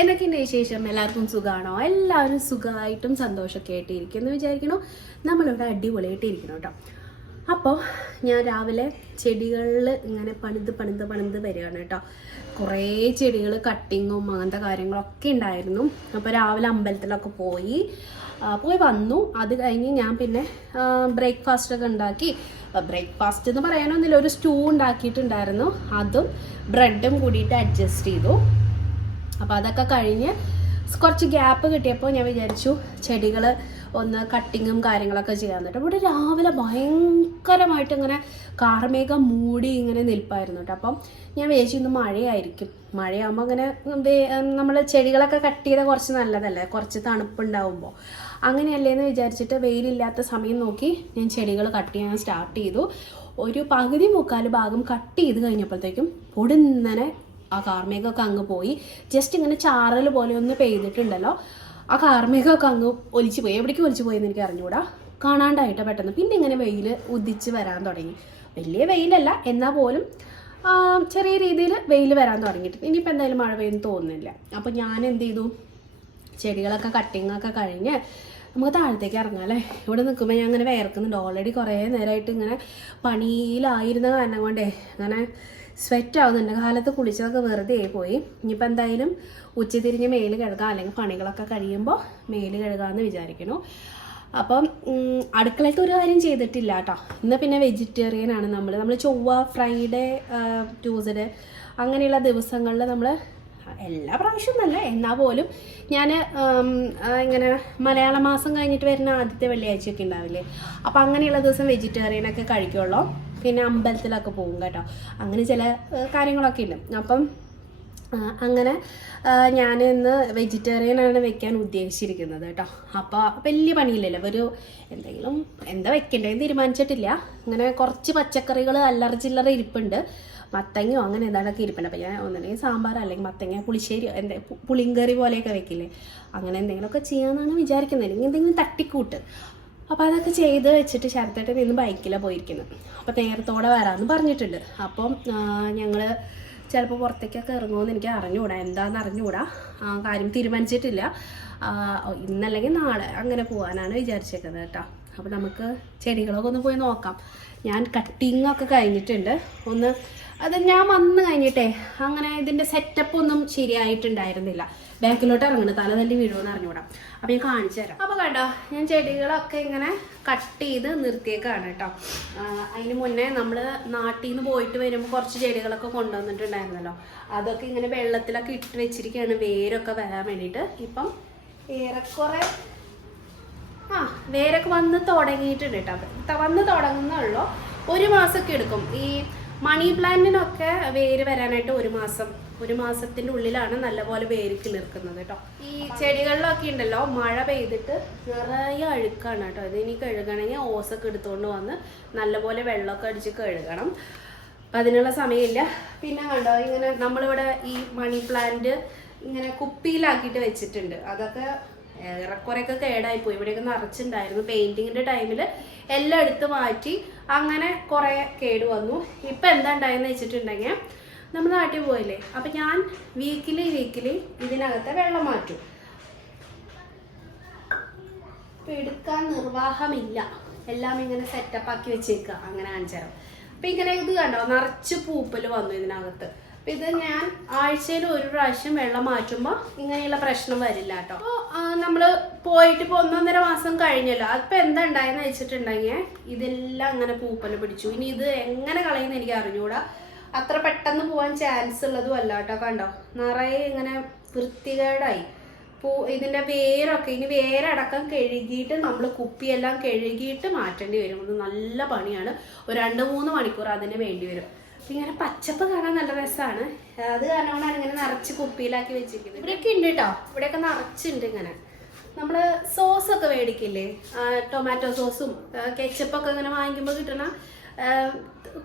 എന്തൊക്കെയുണ്ട് വിശേഷം? എല്ലാവർക്കും സുഖമാണോ? എല്ലാവരും സുഖമായിട്ടും സന്തോഷമൊക്കെ ആയിട്ട് ഇരിക്കുമെന്ന് വിചാരിക്കണോ. നമ്മളിവിടെ അടിപൊളിയായിട്ട് ഇരിക്കണം കേട്ടോ. അപ്പോൾ ഞാൻ രാവിലെ ചെടികളിൽ ഇങ്ങനെ പണിത് വരികയാണ് കേട്ടോ. കുറേ ചെടികൾ കട്ടിങ്ങും അങ്ങനത്തെ കാര്യങ്ങളൊക്കെ ഉണ്ടായിരുന്നു. അപ്പോൾ രാവിലെ അമ്പലത്തിലൊക്കെ പോയി വന്നു. അത് കഴിഞ്ഞ് ഞാൻ പിന്നെ ബ്രേക്ക്ഫാസ്റ്റൊക്കെ ഉണ്ടാക്കി. ബ്രേക്ക്ഫാസ്റ്റ് എന്ന് പറയാനൊന്നുമില്ല, ഒരു സ്റ്റൂ ഉണ്ടാക്കിയിട്ടുണ്ടായിരുന്നു. അതും ബ്രെഡും കൂടിയിട്ട് അഡ്ജസ്റ്റ് ചെയ്തു. അപ്പോൾ അതൊക്കെ കഴിഞ്ഞ് കുറച്ച് ഗ്യാപ്പ് കിട്ടിയപ്പോൾ ഞാൻ വിചാരിച്ചു ചെടികൾ ഒന്ന് കട്ടിങ്ങും കാര്യങ്ങളൊക്കെ ചെയ്യാൻ കേട്ടോ. ഇവിടെ രാവിലെ ഭയങ്കരമായിട്ട് ഇങ്ങനെ കാർമേഘം മൂടി ഇങ്ങനെ നിൽപ്പായിരുന്നു കേട്ടോ. അപ്പം ഞാൻ വിചാരിച്ചു ഇന്ന് മഴയായിരിക്കും. മഴയാകുമ്പോൾ അങ്ങനെ നമ്മൾ ചെടികളൊക്കെ കട്ട് ചെയ്താൽ കുറച്ച് നല്ലതല്ലേ, കുറച്ച് തണുപ്പുണ്ടാവുമ്പോൾ. അങ്ങനെയല്ലേന്ന് വിചാരിച്ചിട്ട് വെയിലില്ലാത്ത സമയം നോക്കി ഞാൻ ചെടികൾ കട്ട് ചെയ്യാൻ സ്റ്റാർട്ട് ചെയ്തു. ഒരു പകുതി മുക്കാൽ ഭാഗം കട്ട് ചെയ്ത് കഴിഞ്ഞപ്പോഴത്തേക്കും പൊടുന്നനെ ആ കാർമേഘമൊക്കെ അങ്ങ് പോയി. ജസ്റ്റ് ഇങ്ങനെ ചാറൽ പോലെ ഒന്ന് പെയ്തിട്ടുണ്ടല്ലോ, ആ കാർമേഘമൊക്കെ അങ്ങ് ഒലിച്ചു പോയി. എവിടേക്ക് ഒലിച്ചു പോയെന്ന് എനിക്ക് അറിഞ്ഞുകൂടാ, കാണാണ്ടായിട്ട് പെട്ടെന്ന്. പിന്നെ ഇങ്ങനെ വെയിൽ ഉദിച്ച് വരാൻ തുടങ്ങി. വലിയ വെയിലല്ല, എന്നാൽ പോലും ചെറിയ രീതിയിൽ വെയിൽ വരാൻ തുടങ്ങിയിട്ട് ഇനിയിപ്പോൾ എന്തായാലും മഴ പെയ്യുന്നു തോന്നുന്നില്ല. അപ്പോൾ ഞാൻ എന്ത് ചെയ്തു, ചെടികളൊക്കെ കട്ടിങ്ങൊക്കെ കഴിഞ്ഞ് നമുക്ക് താഴത്തേക്ക് ഇറങ്ങാം അല്ലേ. ഇവിടെ നിൽക്കുമ്പോൾ ഞാൻ അങ്ങനെ വിയർക്കുന്നുണ്ട്. ഓൾറെഡി കുറേ നേരമായിട്ട് ഇങ്ങനെ പണിയിലായിരുന്ന കാരണം കൊണ്ടേ അങ്ങനെ സ്വെറ്റ് ആവുന്നുണ്ട്. കാലത്ത് കുളിച്ചതൊക്കെ വെറുതെ ആയിപ്പോയി. ഇനിയിപ്പോൾ എന്തായാലും ഉച്ചതിരിഞ്ഞ് മേല് കഴുകാം, അല്ലെങ്കിൽ പണികളൊക്കെ കഴിയുമ്പോൾ മേല് കഴുകാമെന്ന് വിചാരിക്കുന്നു. അപ്പം അടുക്കളത്തെ ഒരു കാര്യം ചെയ്തിട്ടില്ല കേട്ടോ. ഇന്ന് പിന്നെ വെജിറ്റേറിയൻ ആണ് നമ്മൾ ചൊവ്വ, ഫ്രൈഡേ, ട്യൂസ്ഡേ അങ്ങനെയുള്ള ദിവസങ്ങളിൽ നമ്മൾ എല്ലാ പ്രാവശ്യവും നല്ല, എന്നാൽ പോലും ഞാൻ ഇങ്ങനെ മലയാള മാസം കഴിഞ്ഞിട്ട് വരുന്ന ആദ്യത്തെ വെള്ളിയാഴ്ചയൊക്കെ ഉണ്ടാവില്ലേ, അപ്പം അങ്ങനെയുള്ള ദിവസം വെജിറ്റേറിയനൊക്കെ കഴിക്കുള്ളൂ. പിന്നെ അമ്പലത്തിലൊക്കെ പോകും കേട്ടോ. അങ്ങനെ ചില കാര്യങ്ങളൊക്കെ ഉണ്ട്. അപ്പം അങ്ങനെ ഞാൻ ഇന്ന് വെജിറ്റേറിയനാണ് വെക്കാൻ ഉദ്ദേശിച്ചിരിക്കുന്നത് കേട്ടോ. അപ്പോൾ വലിയ പണിയില്ലല്ലോ, ഒരു എന്തെങ്കിലും എന്താ വെക്കേണ്ടതെന്ന് തീരുമാനിച്ചിട്ടില്ല. അങ്ങനെ കുറച്ച് പച്ചക്കറികൾ അല്ലറ ചില്ലറ ഇരിപ്പുണ്ട്. മത്തങ്ങയോ അങ്ങനെ എന്താണൊക്കെ ഇരിപ്പുണ്ട്. അപ്പോൾ ഞാൻ ഒന്നുണ്ടെങ്കിൽ സാമ്പാർ, അല്ലെങ്കിൽ മത്തങ്ങ പുളിശ്ശേരി, പുളിങ്കറി പോലെയൊക്കെ വെക്കില്ലേ, അങ്ങനെ എന്തെങ്കിലുമൊക്കെ ചെയ്യാമെന്നാണ് വിചാരിക്കുന്നത്. അല്ലെങ്കിൽ എന്തെങ്കിലും തട്ടിക്കൂട്ട്. അപ്പോൾ അതൊക്കെ ചെയ്ത് വെച്ചിട്ട് ശരത്തേട്ടൻ ഇന്ന് ബൈക്കിലാണ് പോയിരിക്കുന്നത്. അപ്പോൾ നേരത്തോടെ വരാമെന്ന് പറഞ്ഞിട്ടുണ്ട്. അപ്പം ഞങ്ങൾ ചിലപ്പോൾ പുറത്തേക്കൊക്കെ ഇറങ്ങുമെന്ന് എനിക്ക് അറിഞ്ഞുകൂടാ, എന്താണെന്ന് അറിഞ്ഞുകൂടാ, കാര്യം തീരുമാനിച്ചിട്ടില്ല. ഇന്നല്ലെങ്കിൽ നാളെ അങ്ങനെ പോകാനാണ് വിചാരിച്ചേക്കുന്നത് കേട്ടോ. അപ്പോൾ നമുക്ക് ചെടികളൊക്കെ ഒന്ന് പോയി നോക്കാം. ഞാൻ കട്ടിങ്ങൊക്കെ കഴിഞ്ഞിട്ടുണ്ട്. അത് ഞാൻ വന്ന് കഴിഞ്ഞിട്ടേ അങ്ങനെ ഇതിൻ്റെ സെറ്റപ്പ് ഒന്നും ശരിയായിട്ടുണ്ടായിരുന്നില്ല. ബാക്കിലോട്ട് ഇറങ്ങുന്നത് തല തല്ലി വീഴുമെന്ന് അറിഞ്ഞുകൂടാം. അപ്പോൾ ഞാൻ കാണിച്ചു തരാം. അപ്പോൾ കണ്ടോ, ഞാൻ ചെടികളൊക്കെ ഇങ്ങനെ കട്ട് ചെയ്ത് നിർത്തിയേക്കാണ് കേട്ടോ. അതിന് മുന്നേ നമ്മൾ നാട്ടിൽ നിന്ന് പോയിട്ട് വരുമ്പോൾ കുറച്ച് ചെടികളൊക്കെ കൊണ്ടുവന്നിട്ടുണ്ടായിരുന്നല്ലോ, അതൊക്കെ ഇങ്ങനെ വെള്ളത്തിലൊക്കെ ഇട്ട് വെച്ചിരിക്കുകയാണ് വേരൊക്കെ വരാൻ വേണ്ടിയിട്ട്. ഇപ്പം ഏറെക്കുറെ വേരൊക്കെ വന്ന് തുടങ്ങിയിട്ടുണ്ട് കേട്ടോ. വന്ന് തുടങ്ങുന്നുള്ളൂ. 1 മാസമൊക്കെ എടുക്കും. ഈ മണി പ്ലാന്റിനൊക്കെ വേര് വരാനായിട്ട് 1 മാസത്തിൻ്റെ ഉള്ളിലാണ് നല്ലപോലെ വേര് കിളിർക്കുന്നത് കേട്ടോ. ഈ ചെടികളിലൊക്കെ ഉണ്ടല്ലോ, മഴ പെയ്തിട്ട് നിറയെ അഴുക്കാണ് കേട്ടോ. ഇതിനി കഴുകണമെങ്കിൽ ഓസൊക്കെ എടുത്തുകൊണ്ട് വന്ന് നല്ലപോലെ വെള്ളമൊക്കെ അടിച്ച് കഴുകണം. അപ്പം അതിനുള്ള സമയമില്ല. പിന്നെ കണ്ടോ, ഇങ്ങനെ നമ്മളിവിടെ ഈ മണി പ്ലാന്റ് ഇങ്ങനെ കുപ്പിയിലാക്കിയിട്ട് വെച്ചിട്ടുണ്ട്. അതൊക്കെ ഏറെക്കുറെയൊക്കെ കേടായിപ്പോയി. ഇവിടെയൊക്കെ നിറച്ചിട്ടുണ്ടായിരുന്നു. പെയിൻറ്റിങ്ങിൻ്റെ ടൈമിൽ എല്ലാം എടുത്ത് മാറ്റി അങ്ങനെ കുറേ കേട് വന്നു. ഇപ്പം എന്താ ഉണ്ടായെന്ന് വെച്ചിട്ടുണ്ടെങ്കിൽ, നമ്മൾ നാട്ടിൽ പോയില്ലേ, അപ്പം ഞാൻ വീക്കിലി ഇതിനകത്തെ വെള്ളം മാറ്റും. ഇപ്പം എടുക്കാൻ നിർവാഹമില്ല, എല്ലാം ഇങ്ങനെ സെറ്റപ്പാക്കി വെച്ചേക്കുക. അങ്ങനെ കാണിച്ചു. അപ്പം ഇങ്ങനെ ഇത് കണ്ടോ, നിറച്ച് പൂപ്പൽ വന്നു ഇതിനകത്ത്. അപ്പം ഇത് ഞാൻ ആഴ്ചയിൽ 1 പ്രാവശ്യം വെള്ളം മാറ്റുമ്പോൾ ഇങ്ങനെയുള്ള പ്രശ്നം വരില്ല കേട്ടോ. അപ്പോൾ നമ്മൾ പോയിട്ട് ഇപ്പോൾ 1.5 മാസം കഴിഞ്ഞല്ലോ. അതിപ്പോൾ എന്താ ഉണ്ടായെന്ന് വെച്ചിട്ടുണ്ടെങ്കിൽ ഇതെല്ലാം അങ്ങനെ പൂപ്പൽ പിടിച്ചു. ഇനി ഇത് എങ്ങനെ കളയുമെന്ന് എനിക്ക് അറിഞ്ഞുകൂടാ. അത്ര പെട്ടെന്ന് പോകാൻ ചാൻസ് ഉള്ളതും അല്ല കേട്ടോ. കണ്ടോ, നിറയെ ഇങ്ങനെ വൃത്തികേടായി ഇതിൻ്റെ വേരൊക്കെ. ഇനി വേരടക്കം കഴുകിയിട്ട് നമ്മൾ കുപ്പിയെല്ലാം കഴുകിയിട്ട് മാറ്റേണ്ടി വരും. അത് നല്ല പണിയാണ്. ഒരു 2-3 മണിക്കൂർ അതിന് വേണ്ടി വരും. ഇങ്ങനെ പച്ചപ്പ് കാണാൻ നല്ല രസമാണ്. അത് കാരണമാണ് ഇങ്ങനെ നിറച്ച് കുപ്പിയിലാക്കി വെച്ചിരിക്കുന്നത്. ഇവിടെയൊക്കെ ഉണ്ട് കേട്ടോ, ഇവിടെയൊക്കെ നിറച്ചുണ്ട്. ഇങ്ങനെ നമ്മൾ സോസൊക്കെ മേടിക്കില്ലേ, ടൊമാറ്റോ സോസും കെച്ചപ്പൊക്കെ ഇങ്ങനെ വാങ്ങിക്കുമ്പോൾ കിട്ടുന്ന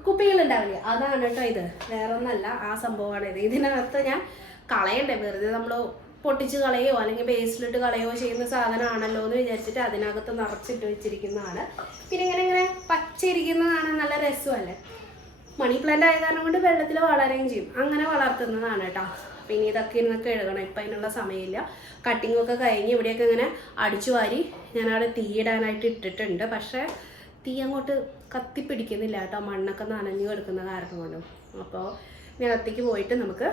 കുപ്പികളുണ്ടാവില്ലേ, അതാണ് കേട്ടോ ഇത്. വേറെ ഒന്നല്ല, ആ സംഭവമാണ് ഇത്. ഇതിനകത്ത് ഞാൻ കളയണ്ടേ, വെറുതെ നമ്മൾ പൊട്ടിച്ച് കളയോ അല്ലെങ്കിൽ ബേസിലിട്ട് കളയോ ചെയ്യുന്ന സാധനമാണല്ലോ എന്ന് വിചാരിച്ചിട്ട് അതിനകത്ത് നിറച്ചിട്ട് വെച്ചിരിക്കുന്നതാണ്. പിന്നെ ഇങ്ങനെ പച്ചയിരിക്കുന്നതാണ്, നല്ല രസമല്ലേ. മണി പ്ലാന്റ് ആയ കാരണം കൊണ്ട് വെള്ളത്തിൽ വളരുകയും ചെയ്യും. അങ്ങനെ വളർത്തുന്നതാണ് കേട്ടോ. അപ്പോൾ ഇനി ഇതൊക്കെ ഇരുന്നൊക്കെ എഴുതണം. ഇപ്പം അതിനുള്ള സമയമില്ല. കട്ടിങ്ങൊക്കെ കഴിഞ്ഞ് ഇവിടെയൊക്കെ ഇങ്ങനെ അടിച്ചു വാരി ഞാനവിടെ തീയിടാനായിട്ട് ഇട്ടിട്ടുണ്ട്. പക്ഷേ തീ അങ്ങോട്ട് കത്തിപ്പിടിക്കുന്നില്ല കേട്ടോ, മണ്ണൊക്കെ നനഞ്ഞു കിടക്കുന്ന കാരണം കൊണ്ടും. അപ്പോൾ നിലത്തേക്ക് പോയിട്ട് നമുക്ക്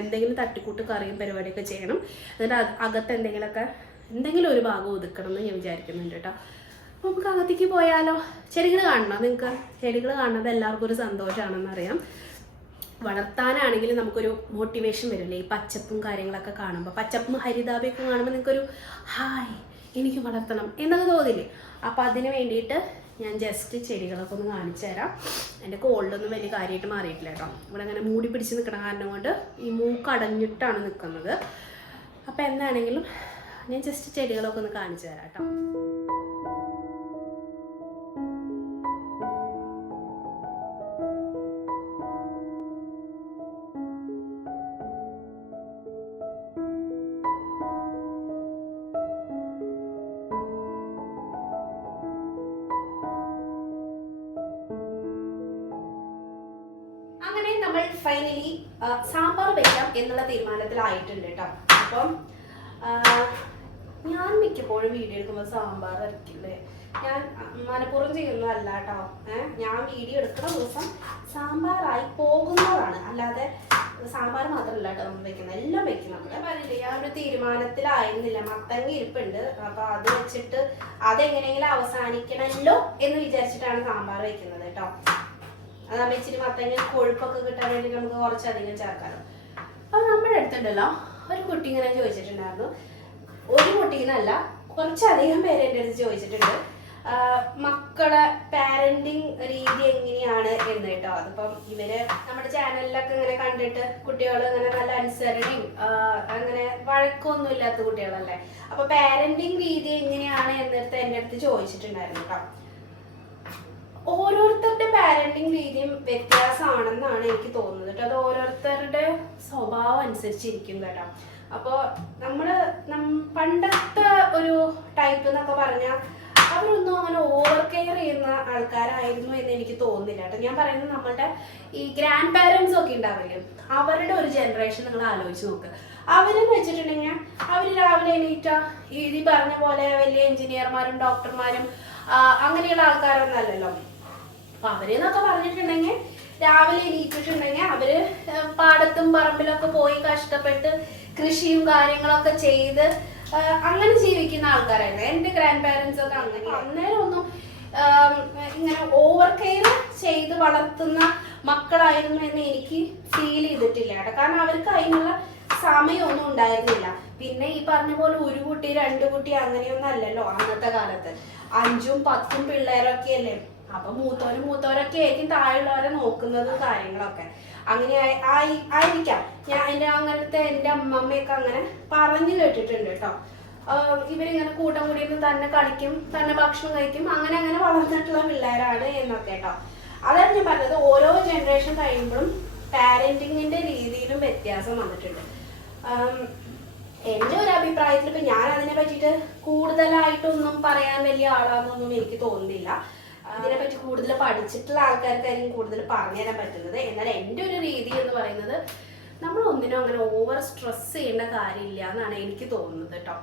എന്തെങ്കിലും തട്ടിക്കൂട്ട് കറിയും പരിപാടിയൊക്കെ ചെയ്യണം. എന്നിട്ട് അകത്ത് എന്തെങ്കിലും ഒരു ഭാഗം ഒതുക്കണം എന്ന് ഞാൻ വിചാരിക്കുന്നുണ്ട് കേട്ടോ. അപ്പോൾ നമുക്ക് അകത്തേക്ക് പോയാലോ? ചെടികൾ കാണണം. നിങ്ങൾക്ക് ചെടികൾ കാണുന്നത് എല്ലാവർക്കും ഒരു സന്തോഷമാണെന്നറിയാം. വളർത്താനാണെങ്കിൽ നമുക്കൊരു മോട്ടിവേഷൻ വരില്ലേ ഈ പച്ചപ്പും കാര്യങ്ങളൊക്കെ കാണുമ്പോൾ. പച്ചപ്പും ഹരിതാപയൊക്കെ കാണുമ്പോൾ നിങ്ങൾക്കൊരു ഹായ് എനിക്ക് വളർത്തണം എന്നൊക്കെ തോന്നില്ലേ? അപ്പോൾ അതിന് വേണ്ടിയിട്ട് ഞാൻ ജസ്റ്റ് ചെടികളൊക്കെ ഒന്ന് കാണിച്ചു തരാം. എൻ്റെ കോൾഡൊന്നും വലിയ കാര്യമായിട്ട് മാറിയിട്ടില്ല കേട്ടോ. ഇവിടെ അങ്ങനെ മൂടി പിടിച്ച് നിൽക്കണ കാരണം കൊണ്ട് ഈ മൂക്കടഞ്ഞിട്ടാണ് നിൽക്കുന്നത്. അപ്പോൾ എന്താണെങ്കിലും ഞാൻ ജസ്റ്റ് ചെടികളൊക്കെ ഒന്ന് കാണിച്ചു തരാം കേട്ടോ. അങ്ങനെ നമ്മൾ ഫൈനലി സാമ്പാർ വെക്കാം എന്നുള്ള തീരുമാനത്തിലായിട്ടുണ്ട് കേട്ടോ. അപ്പം ഞാൻ മിക്കപ്പോഴും വീഡിയോ എടുക്കുമ്പോൾ സാമ്പാർ വരയ്ക്കില്ലേ, ഞാൻ മനഃപൂർവ്വം ചെയ്യുന്നതല്ല കേട്ടോ. ഞാൻ വീഡിയോ എടുക്കുന്ന ദിവസം സാമ്പാറായി പോകുന്നതാണ്, അല്ലാതെ സാമ്പാർ മാത്രമല്ല കേട്ടോ നമ്മൾ വെക്കുന്നത്, എല്ലാം വെക്കും നമ്മൾ. പറഞ്ഞില്ലേ ഞാൻ ഒരു തീരുമാനത്തിലായിരുന്നില്ല. മത്തങ്ങ ഇരിപ്പുണ്ട്, അപ്പോൾ അത് വെച്ചിട്ട് അതെങ്ങനെയെങ്കിലും അവസാനിക്കണമല്ലോ എന്ന് വിചാരിച്ചിട്ടാണ് സാമ്പാർ വെക്കുന്നത് കേട്ടോ. അതാകുമ്പോൾ ഇച്ചിരി മത്തങ്ങ കൊഴുപ്പൊക്കെ കിട്ടാൻ വേണ്ടി നമുക്ക് കുറച്ചധികം ചേർക്കാമല്ലോ. അപ്പോൾ നമ്മുടെ അടുത്തുണ്ടല്ലോ ഒരു കുട്ടി ഇങ്ങനെ ചോദിച്ചിട്ടുണ്ടായിരുന്നു. ഒരു കുട്ടീനല്ല, കുറച്ചധികം പേര് എൻ്റെ അടുത്ത് ചോദിച്ചിട്ടുണ്ട് മക്കളെ പാരന്റിങ് രീതി എങ്ങനെയാണ് എന്ന് കേട്ടോ. അതിപ്പം ഇവര് നമ്മുടെ ചാനലിലൊക്കെ ഇങ്ങനെ കണ്ടിട്ട് കുട്ടികൾ ഇങ്ങനെ നല്ല അനുസരണയും അങ്ങനെ വഴക്കൊന്നും ഇല്ലാത്ത കുട്ടികളല്ലേ. അപ്പൊ പാരന്റിങ് രീതി എങ്ങനെയാണ് എന്നിട്ട് എൻ്റെ അടുത്ത് ചോദിച്ചിട്ടുണ്ടായിരുന്നു കേട്ടോ. ഓരോരുത്തരുടെ പാരന്റിങ് രീതിയും വ്യത്യാസമാണെന്നാണ് എനിക്ക് തോന്നുന്നത് കേട്ടോ. അത് ഓരോരുത്തരുടെ സ്വഭാവം അനുസരിച്ചിരിക്കും കേട്ടോ. അപ്പോൾ പണ്ടത്തെ ഒരു ടൈപ്പ് എന്നൊക്കെ പറഞ്ഞാൽ അവരൊന്നും അങ്ങനെ ഓവർ കെയർ ചെയ്യുന്ന ആൾക്കാരായിരുന്നു എന്ന് എനിക്ക് തോന്നുന്നില്ല കേട്ടോ. ഞാൻ പറയുന്നത് നമ്മളുടെ ഈ ഗ്രാൻഡ് പാരൻസ് ഒക്കെ ഉണ്ടാവില്ലേ, അവരുടെ ഒരു ജനറേഷൻ നിങ്ങൾ ആലോചിച്ച് നോക്ക്. അവരെന്ന് വെച്ചിട്ടുണ്ടെങ്കിൽ അവർ രാവിലെ എണീറ്റ ഈ പറഞ്ഞ പോലെ വലിയ എഞ്ചിനീയർമാരും ഡോക്ടർമാരും അങ്ങനെയുള്ള ആൾക്കാരൊന്നും അല്ലല്ലോ. അപ്പൊ അവരെന്നൊക്കെ പറഞ്ഞിട്ടുണ്ടെങ്കിൽ രാവിലെ എണീറ്റിട്ടുണ്ടെങ്കിൽ അവര് പാടത്തും പറമ്പിലൊക്കെ പോയി കഷ്ടപ്പെട്ട് കൃഷിയും കാര്യങ്ങളൊക്കെ ചെയ്ത് അങ്ങനെ ജീവിക്കുന്ന ആൾക്കാരായിരുന്നു എൻ്റെ ഗ്രാൻഡ് പാരൻസ് ഒക്കെ. അങ്ങനെ അന്നേരം ഒന്നും ഇങ്ങനെ ഓവർ കെയർ ചെയ്ത് വളർത്തുന്ന മക്കളായിരുന്നു എന്ന് എനിക്ക് ഫീൽ ചെയ്തിട്ടില്ല കേട്ടോ. കാരണം അവർക്ക് അതിനുള്ള സമയമൊന്നും ഉണ്ടായിരുന്നില്ല. പിന്നെ ഈ പറഞ്ഞ പോലെ ഒരു കുട്ടി രണ്ട് കുട്ടി അങ്ങനെയൊന്നും അല്ലല്ലോ അന്നത്തെ കാലത്ത്. 5ഉം 10ഉം പിള്ളേരൊക്കെ അല്ലേ. അപ്പൊ മൂത്തവരൊക്കെ ആയിരിക്കും താഴെയുള്ളവരെ നോക്കുന്നതും കാര്യങ്ങളൊക്കെ. അങ്ങനെ ആയിരിക്കാം. ഞാൻ എൻ്റെ അമ്മമ്മയൊക്കെ അങ്ങനെ പറഞ്ഞു കേട്ടിട്ടുണ്ട് കേട്ടോ. ഇവരിങ്ങനെ കൂട്ടം കൂടിയിട്ട് തന്നെ കളിക്കും, തന്നെ ഭക്ഷണം കഴിക്കും, അങ്ങനെ അങ്ങനെ വളർന്നിട്ടുള്ള പിള്ളേരാണ് എന്നൊക്കെ കേട്ടോ. അതാണ് ഞാൻ പറഞ്ഞത്. ഓരോ ജനറേഷൻ കഴിയുമ്പോഴും പാരന്റിങ്ങിന്റെ രീതിയിലും വ്യത്യാസം വന്നിട്ടുണ്ട്. എൻ്റെ ഒരു അഭിപ്രായത്തിൽ ഇപ്പൊ ഞാൻ അതിനെ പറ്റിയിട്ട് കൂടുതലായിട്ടൊന്നും പറയാൻ വലിയ ആളാണെന്നൊന്നും എനിക്ക് തോന്നുന്നില്ല. ഇതിനെപ്പറ്റി കൂടുതൽ പഠിച്ചിട്ടുള്ള ആൾക്കാർക്കായിരിക്കും കൂടുതൽ പറഞ്ഞു തരാൻ പറ്റുന്നത്. എന്നാൽ എൻ്റെ ഒരു രീതി എന്ന് പറയുന്നത് നമ്മൾ ഒന്നിനും അങ്ങനെ ഓവർ സ്ട്രെസ് ചെയ്യേണ്ട കാര്യമില്ല എന്നാണ് എനിക്ക് തോന്നുന്നത് കേട്ടോ.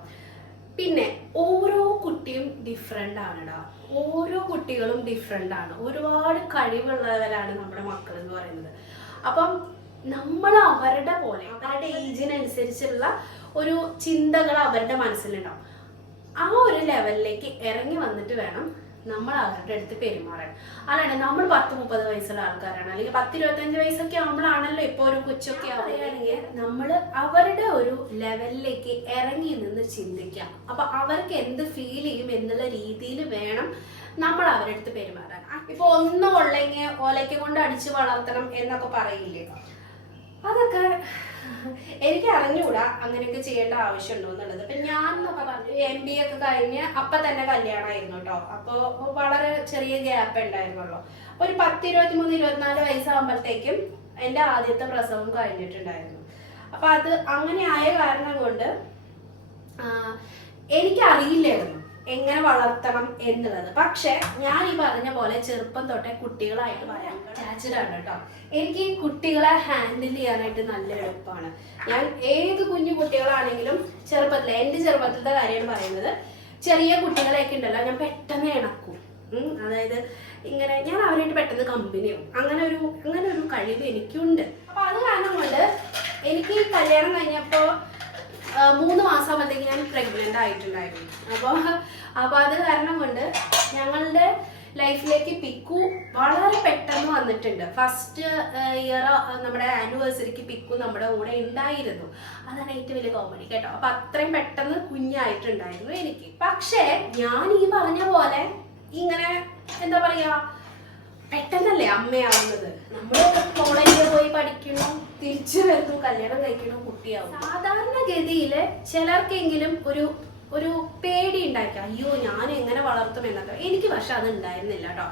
പിന്നെ ഓരോ കുട്ടിയും ഡിഫറെൻ്റ് ആണെടാ. ഓരോ കുട്ടികളും ഡിഫറെൻ്റ് ആണ്. ഒരുപാട് കഴിവുള്ളവരാണ് നമ്മുടെ മക്കൾ എന്ന് പറയുന്നത്. അപ്പം നമ്മൾ അവരുടെ പോലെ അവരുടെ ഏജിനനുസരിച്ചുള്ള ഒരു ചിന്തകൾ അവരുടെ മനസ്സിലുണ്ടാവും. ആ ഒരു ലെവലിലേക്ക് ഇറങ്ങി വന്നിട്ട് വേണം നമ്മൾ അവരുടെ അടുത്ത് പെരുമാറാൻ. അല്ലാണ്ട് നമ്മൾ 10-30 വയസ്സുള്ള ആൾക്കാരാണ്, അല്ലെങ്കിൽ 10-25 വയസ്സൊക്കെ ആകുമ്പോഴാണല്ലോ ഇപ്പൊ ഒരു കൊച്ചൊക്കെ ആവുകയാണെങ്കിൽ നമ്മൾ അവരുടെ ഒരു ലെവലിലേക്ക് ഇറങ്ങി നിന്ന് ചിന്തിക്കാം. അപ്പൊ അവർക്ക് എന്ത് ഫീൽ ചെയ്യും എന്നുള്ള രീതിയിൽ വേണം നമ്മൾ അവരുടെ അടുത്ത് പെരുമാറാൻ. ഇപ്പൊ ഒന്നും ഓലയ്ക്ക കൊണ്ട് അടിച്ചു വളർത്തണം എന്നൊക്കെ പറയില്ലേ, അതൊക്കെ എനിക്ക് അറിഞ്ഞുകൂടാ അങ്ങനെയൊക്കെ ചെയ്യേണ്ട ആവശ്യമുണ്ടോ എന്നുള്ളത്. ഇപ്പൊ ഞാൻ എന്നൊക്കെ പറഞ്ഞു MBA ഒക്കെ കഴിഞ്ഞ് അപ്പൊ തന്നെ കല്യാണമായിരുന്നു കേട്ടോ. അപ്പൊ വളരെ ചെറിയ ഗ്യാപ്പ് ഉണ്ടായിരുന്നുള്ളൂ. ഒരു 10-23-24 വയസ്സാകുമ്പോഴത്തേക്കും എൻ്റെ ആദ്യത്തെ പ്രസവം കഴിഞ്ഞിട്ടുണ്ടായിരുന്നു. അപ്പൊ അത് അങ്ങനെ ആയ കാരണം കൊണ്ട് എനിക്കറിയില്ലായിരുന്നു എങ്ങനെ വളർത്തണം എന്നുള്ളത്. പക്ഷെ ഞാൻ ഈ പറഞ്ഞ പോലെ ചെറുപ്പം തൊട്ടേ കുട്ടികളായിട്ട് പറയാൻ അറ്റാച്ച്ഡാണ് കേട്ടോ. എനിക്ക് കുട്ടികളെ ഹാൻഡിൽ ചെയ്യാനായിട്ട് നല്ല എളുപ്പമാണ്. ഞാൻ ഏത് കുഞ്ഞു കുട്ടികളാണെങ്കിലും ചെറുപ്പത്തിലെ, എൻ്റെ ചെറുപ്പത്തിലത്തെ കാര്യമാണ് പറയുന്നത്, ചെറിയ കുട്ടികളെയൊക്കെ ഉണ്ടല്ലോ ഞാൻ പെട്ടെന്ന് ഇണക്കും. അതായത് ഇങ്ങനെ ഞാൻ അവരായിട്ട് പെട്ടെന്ന് കമ്പനിയാവും. അങ്ങനെ ഒരു കഴിവ് എനിക്കുണ്ട്. അപ്പൊ അത് കാരണം കൊണ്ട് എനിക്ക് കല്യാണം കഴിഞ്ഞപ്പോൾ 3 മാസം ആകുമ്പോഴത്തേക്ക് ഞാൻ പ്രഗ്നന്റ് ആയിട്ടുണ്ടായിരുന്നു. അപ്പോൾ അത് കാരണം കൊണ്ട് ഞങ്ങളുടെ ലൈഫിലേക്ക് പിക്കു വളരെ പെട്ടെന്ന് വന്നിട്ടുണ്ട്. ഫസ്റ്റ് ഇയർ നമ്മുടെ ആനിവേഴ്സറിക്ക് പിക്കു നമ്മുടെ കൂടെ ഉണ്ടായിരുന്നു. അതാണ് ഏറ്റവും വലിയ കോമഡി കേട്ടോ. അപ്പൊ അത്രയും പെട്ടെന്ന് കുഞ്ഞായിട്ടുണ്ടായിരുന്നു എനിക്ക്. പക്ഷേ ഞാൻ ഈ പറഞ്ഞ പോലെ ഇങ്ങനെ എന്താ പറയാ, പെട്ടെന്നല്ലേ അമ്മയാവുന്നത്. നമ്മള് കോളേജിൽ പോയി പഠിക്കണു, തിരിച്ചു വരുന്നു, കല്യാണം കഴിക്കണു, കുട്ടിയാവും. സാധാരണഗതിയില് ചിലർക്കെങ്കിലും ഒരു പേടി ഉണ്ടാക്കുക, അയ്യോ ഞാൻ എങ്ങനെ വളർത്തും എന്നൊക്കെ. എനിക്ക് പക്ഷെ അത് ഉണ്ടായിരുന്നില്ല കേട്ടോ.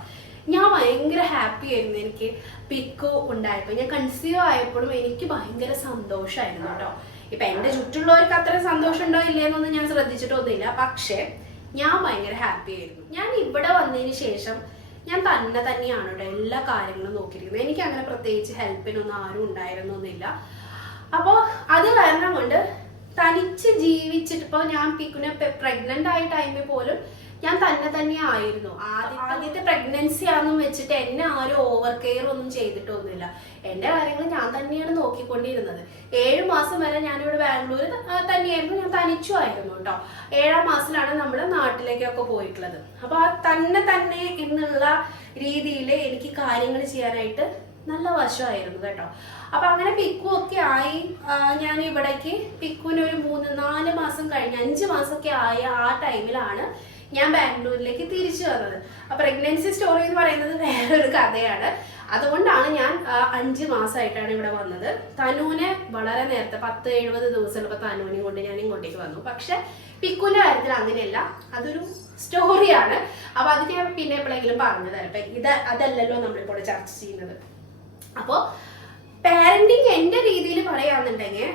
ഞാൻ ഭയങ്കര ഹാപ്പി ആയിരുന്നു എനിക്ക് പിക്കു ഉണ്ടായപ്പോൾ. ഞാൻ കൺസീവ് ആയപ്പോഴും എനിക്ക് ഭയങ്കര സന്തോഷമായിരുന്നു കേട്ടോ. ഇപ്പൊ എന്റെ ചുറ്റുള്ളവർക്ക് അത്ര സന്തോഷം ഉണ്ടോ ഇല്ലയെന്നൊന്നും ഞാൻ ശ്രദ്ധിച്ചിട്ടൊന്നുമില്ല. പക്ഷെ ഞാൻ ഭയങ്കര ഹാപ്പി ആയിരുന്നു. ഞാൻ ഇവിടെ വന്നതിന് ശേഷം ഞാൻ തന്നെയാണ് കേട്ടോ എല്ലാ കാര്യങ്ങളും നോക്കിയിരിക്കുന്നത്. എനിക്ക് അങ്ങനെ പ്രത്യേകിച്ച് ഹെൽപ്പിനൊന്നും ആരും ഉണ്ടായിരുന്നൊന്നുമില്ല. അപ്പോൾ അത് കാരണം കൊണ്ട് തനിച്ച് ജീവിച്ചിട്ട്, ഇപ്പോൾ ഞാൻ പിക്കുനെ പ്രഗ്നന്റ് ആയ ടൈമിൽ പോലും ഞാൻ തന്നെ ആയിരുന്നു. ആദ്യത്തെ പ്രഗ്നൻസി ആണെന്നും വെച്ചിട്ട് എന്നെ ആരും ഓവർ കെയർ ഒന്നും ചെയ്തിട്ടൊന്നുമില്ല. എൻ്റെ കാര്യങ്ങൾ ഞാൻ തന്നെയാണ് നോക്കിക്കൊണ്ടിരുന്നത്. 7 മാസം വരെ ഞാനിവിടെ ബാംഗ്ലൂർ തന്നെയായിരുന്നു. ഞാൻ തനിച്ചുമായിരുന്നു കേട്ടോ. 7ാം മാസത്തിലാണ് നമ്മൾ നാട്ടിലേക്കൊക്കെ പോയിട്ടുള്ളത്. അപ്പോൾ ആ തന്നെ എന്നുള്ള രീതിയിൽ എനിക്ക് കാര്യങ്ങൾ ചെയ്യാനായിട്ട് നല്ല വശമായിരുന്നു കേട്ടോ. അപ്പൊ അങ്ങനെ പിക്കു ഒക്കെ ആയി ഞാൻ ഇവിടേക്ക് പിക്കുവിന് ഒരു 3-4 മാസം കഴിഞ്ഞ് 5 മാസമൊക്കെ ആയ ആ ടൈമിലാണ് ഞാൻ ബാംഗ്ലൂരിലേക്ക് തിരിച്ചു വന്നത്. ആ പ്രഗ്നൻസി സ്റ്റോറി എന്ന് പറയുന്നത് വേറൊരു കഥയാണ്. അതുകൊണ്ടാണ് ഞാൻ 5 മാസമായിട്ടാണ് ഇവിടെ വന്നത്. തനുവിനെ വളരെ നേരത്തെ 10-70 ദിവസം ഇപ്പൊ തനുവിനെ കൊണ്ട് ഞാൻ ഇങ്ങോട്ടേക്ക് വന്നു. പക്ഷെ പിക്കുവിന്റെ കാര്യത്തിൽ അങ്ങനെയല്ല, അതൊരു സ്റ്റോറിയാണ്. അപ്പൊ അത് ഞാൻ പിന്നെ എപ്പോഴെങ്കിലും പറഞ്ഞു തരട്ടെ. അതല്ലല്ലോ നമ്മളിപ്പോൾ ചർച്ച ചെയ്യുന്നത്. അപ്പോൾ പാരന്റിങ് എൻ്റെ രീതിയിൽ പറയാന്നുണ്ടെങ്കിൽ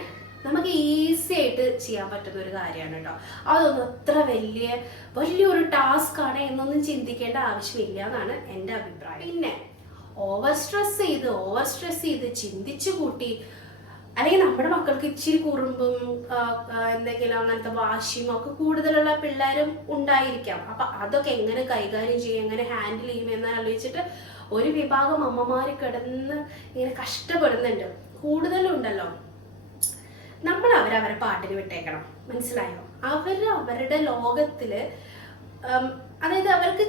നമുക്ക് ഈസി ആയിട്ട് ചെയ്യാൻ പറ്റുന്ന ഒരു കാര്യമാണ് കേട്ടോ. അതൊന്നും അത്ര വലിയൊരു ടാസ്ക് ആണ് എന്നൊന്നും ചിന്തിക്കേണ്ട ആവശ്യമില്ല എന്നാണ് എൻ്റെ അഭിപ്രായം. പിന്നെ ഓവർ സ്ട്രെസ് ചെയ്ത് ചിന്തിച്ചു കൂട്ടി, അല്ലെങ്കിൽ നമ്മുടെ മക്കൾക്ക് ഇച്ചിരി കുറുമ്പും എന്തെങ്കിലും അങ്ങനത്തെ വാശിയും ഒക്കെ കൂടുതലുള്ള പിള്ളേരും ഉണ്ടായിരിക്കാം. അപ്പൊ അതൊക്കെ എങ്ങനെ കൈകാര്യം ചെയ്യും, എങ്ങനെ ഹാൻഡിൽ ചെയ്യും എന്ന് ആലോചിച്ചിട്ട് ഒരു വിഭാഗം അമ്മമാര് കിടന്ന് ഇങ്ങനെ കഷ്ടപ്പെടുന്നുണ്ട്. കൂടുതലുണ്ടല്ലോ, നമ്മൾ അവരെ പാട്ടിന് വിട്ടേക്കണം. മനസ്സിലായോ? അവരുടെ ലോകത്തില്, അതായത് അവർക്ക്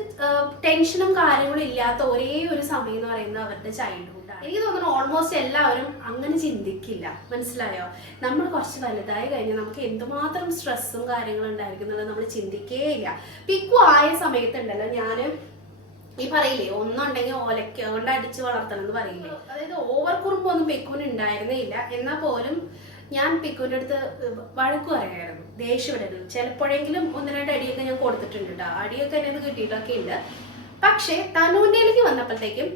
ടെൻഷനും കാര്യങ്ങളും ഇല്ലാത്ത ഒരേ ഒരു സമയം എന്ന് പറയുന്നത് അവരുടെ ചൈൽഡ്ഹുഡാണ്. എനിക്ക് തോന്നുന്നു ഓൾമോസ്റ്റ് എല്ലാവരും അങ്ങനെ ചിന്തിക്കില്ല. മനസ്സിലായോ? നമ്മൾ കുറച്ച് വലുതായി കഴിഞ്ഞാൽ നമുക്ക് എന്തുമാത്രം സ്ട്രെസ്സും കാര്യങ്ങളും ഉണ്ടായിരിക്കുന്നത് നമ്മൾ ചിന്തിക്കേ ഇല്ല. പിക്കു ആയ സമയത്തുണ്ടല്ലോ, ഞാന് ഈ പറയില്ലേ, ഒന്നുണ്ടെങ്കിൽ ഓലയ്ക്ക് കൊണ്ട് അടിച്ച് വളർത്തണം എന്ന് പറയില്ലേ, അതായത് ഓവർ കുറുമ്പൊന്നും പിക്കുവിന് ഉണ്ടായിരുന്നേ ഇല്ല. എന്നാൽ പോലും ഞാൻ പിക്കുവിൻ്റെ അടുത്ത് വഴക്ക് പറയായിരുന്നു, ദേഷ്യപ്പെടായിരുന്നു. ചിലപ്പോഴെങ്കിലും 1-2 അടിയൊക്കെ ഞാൻ കൊടുത്തിട്ടുണ്ട് കേട്ടോ. അടിയൊക്കെ എന്നെ കിട്ടിയിട്ടൊക്കെ ഉണ്ട്. പക്ഷെ തനുവിൻ്റെയിലേക്ക് വന്നപ്പോഴത്തേക്കും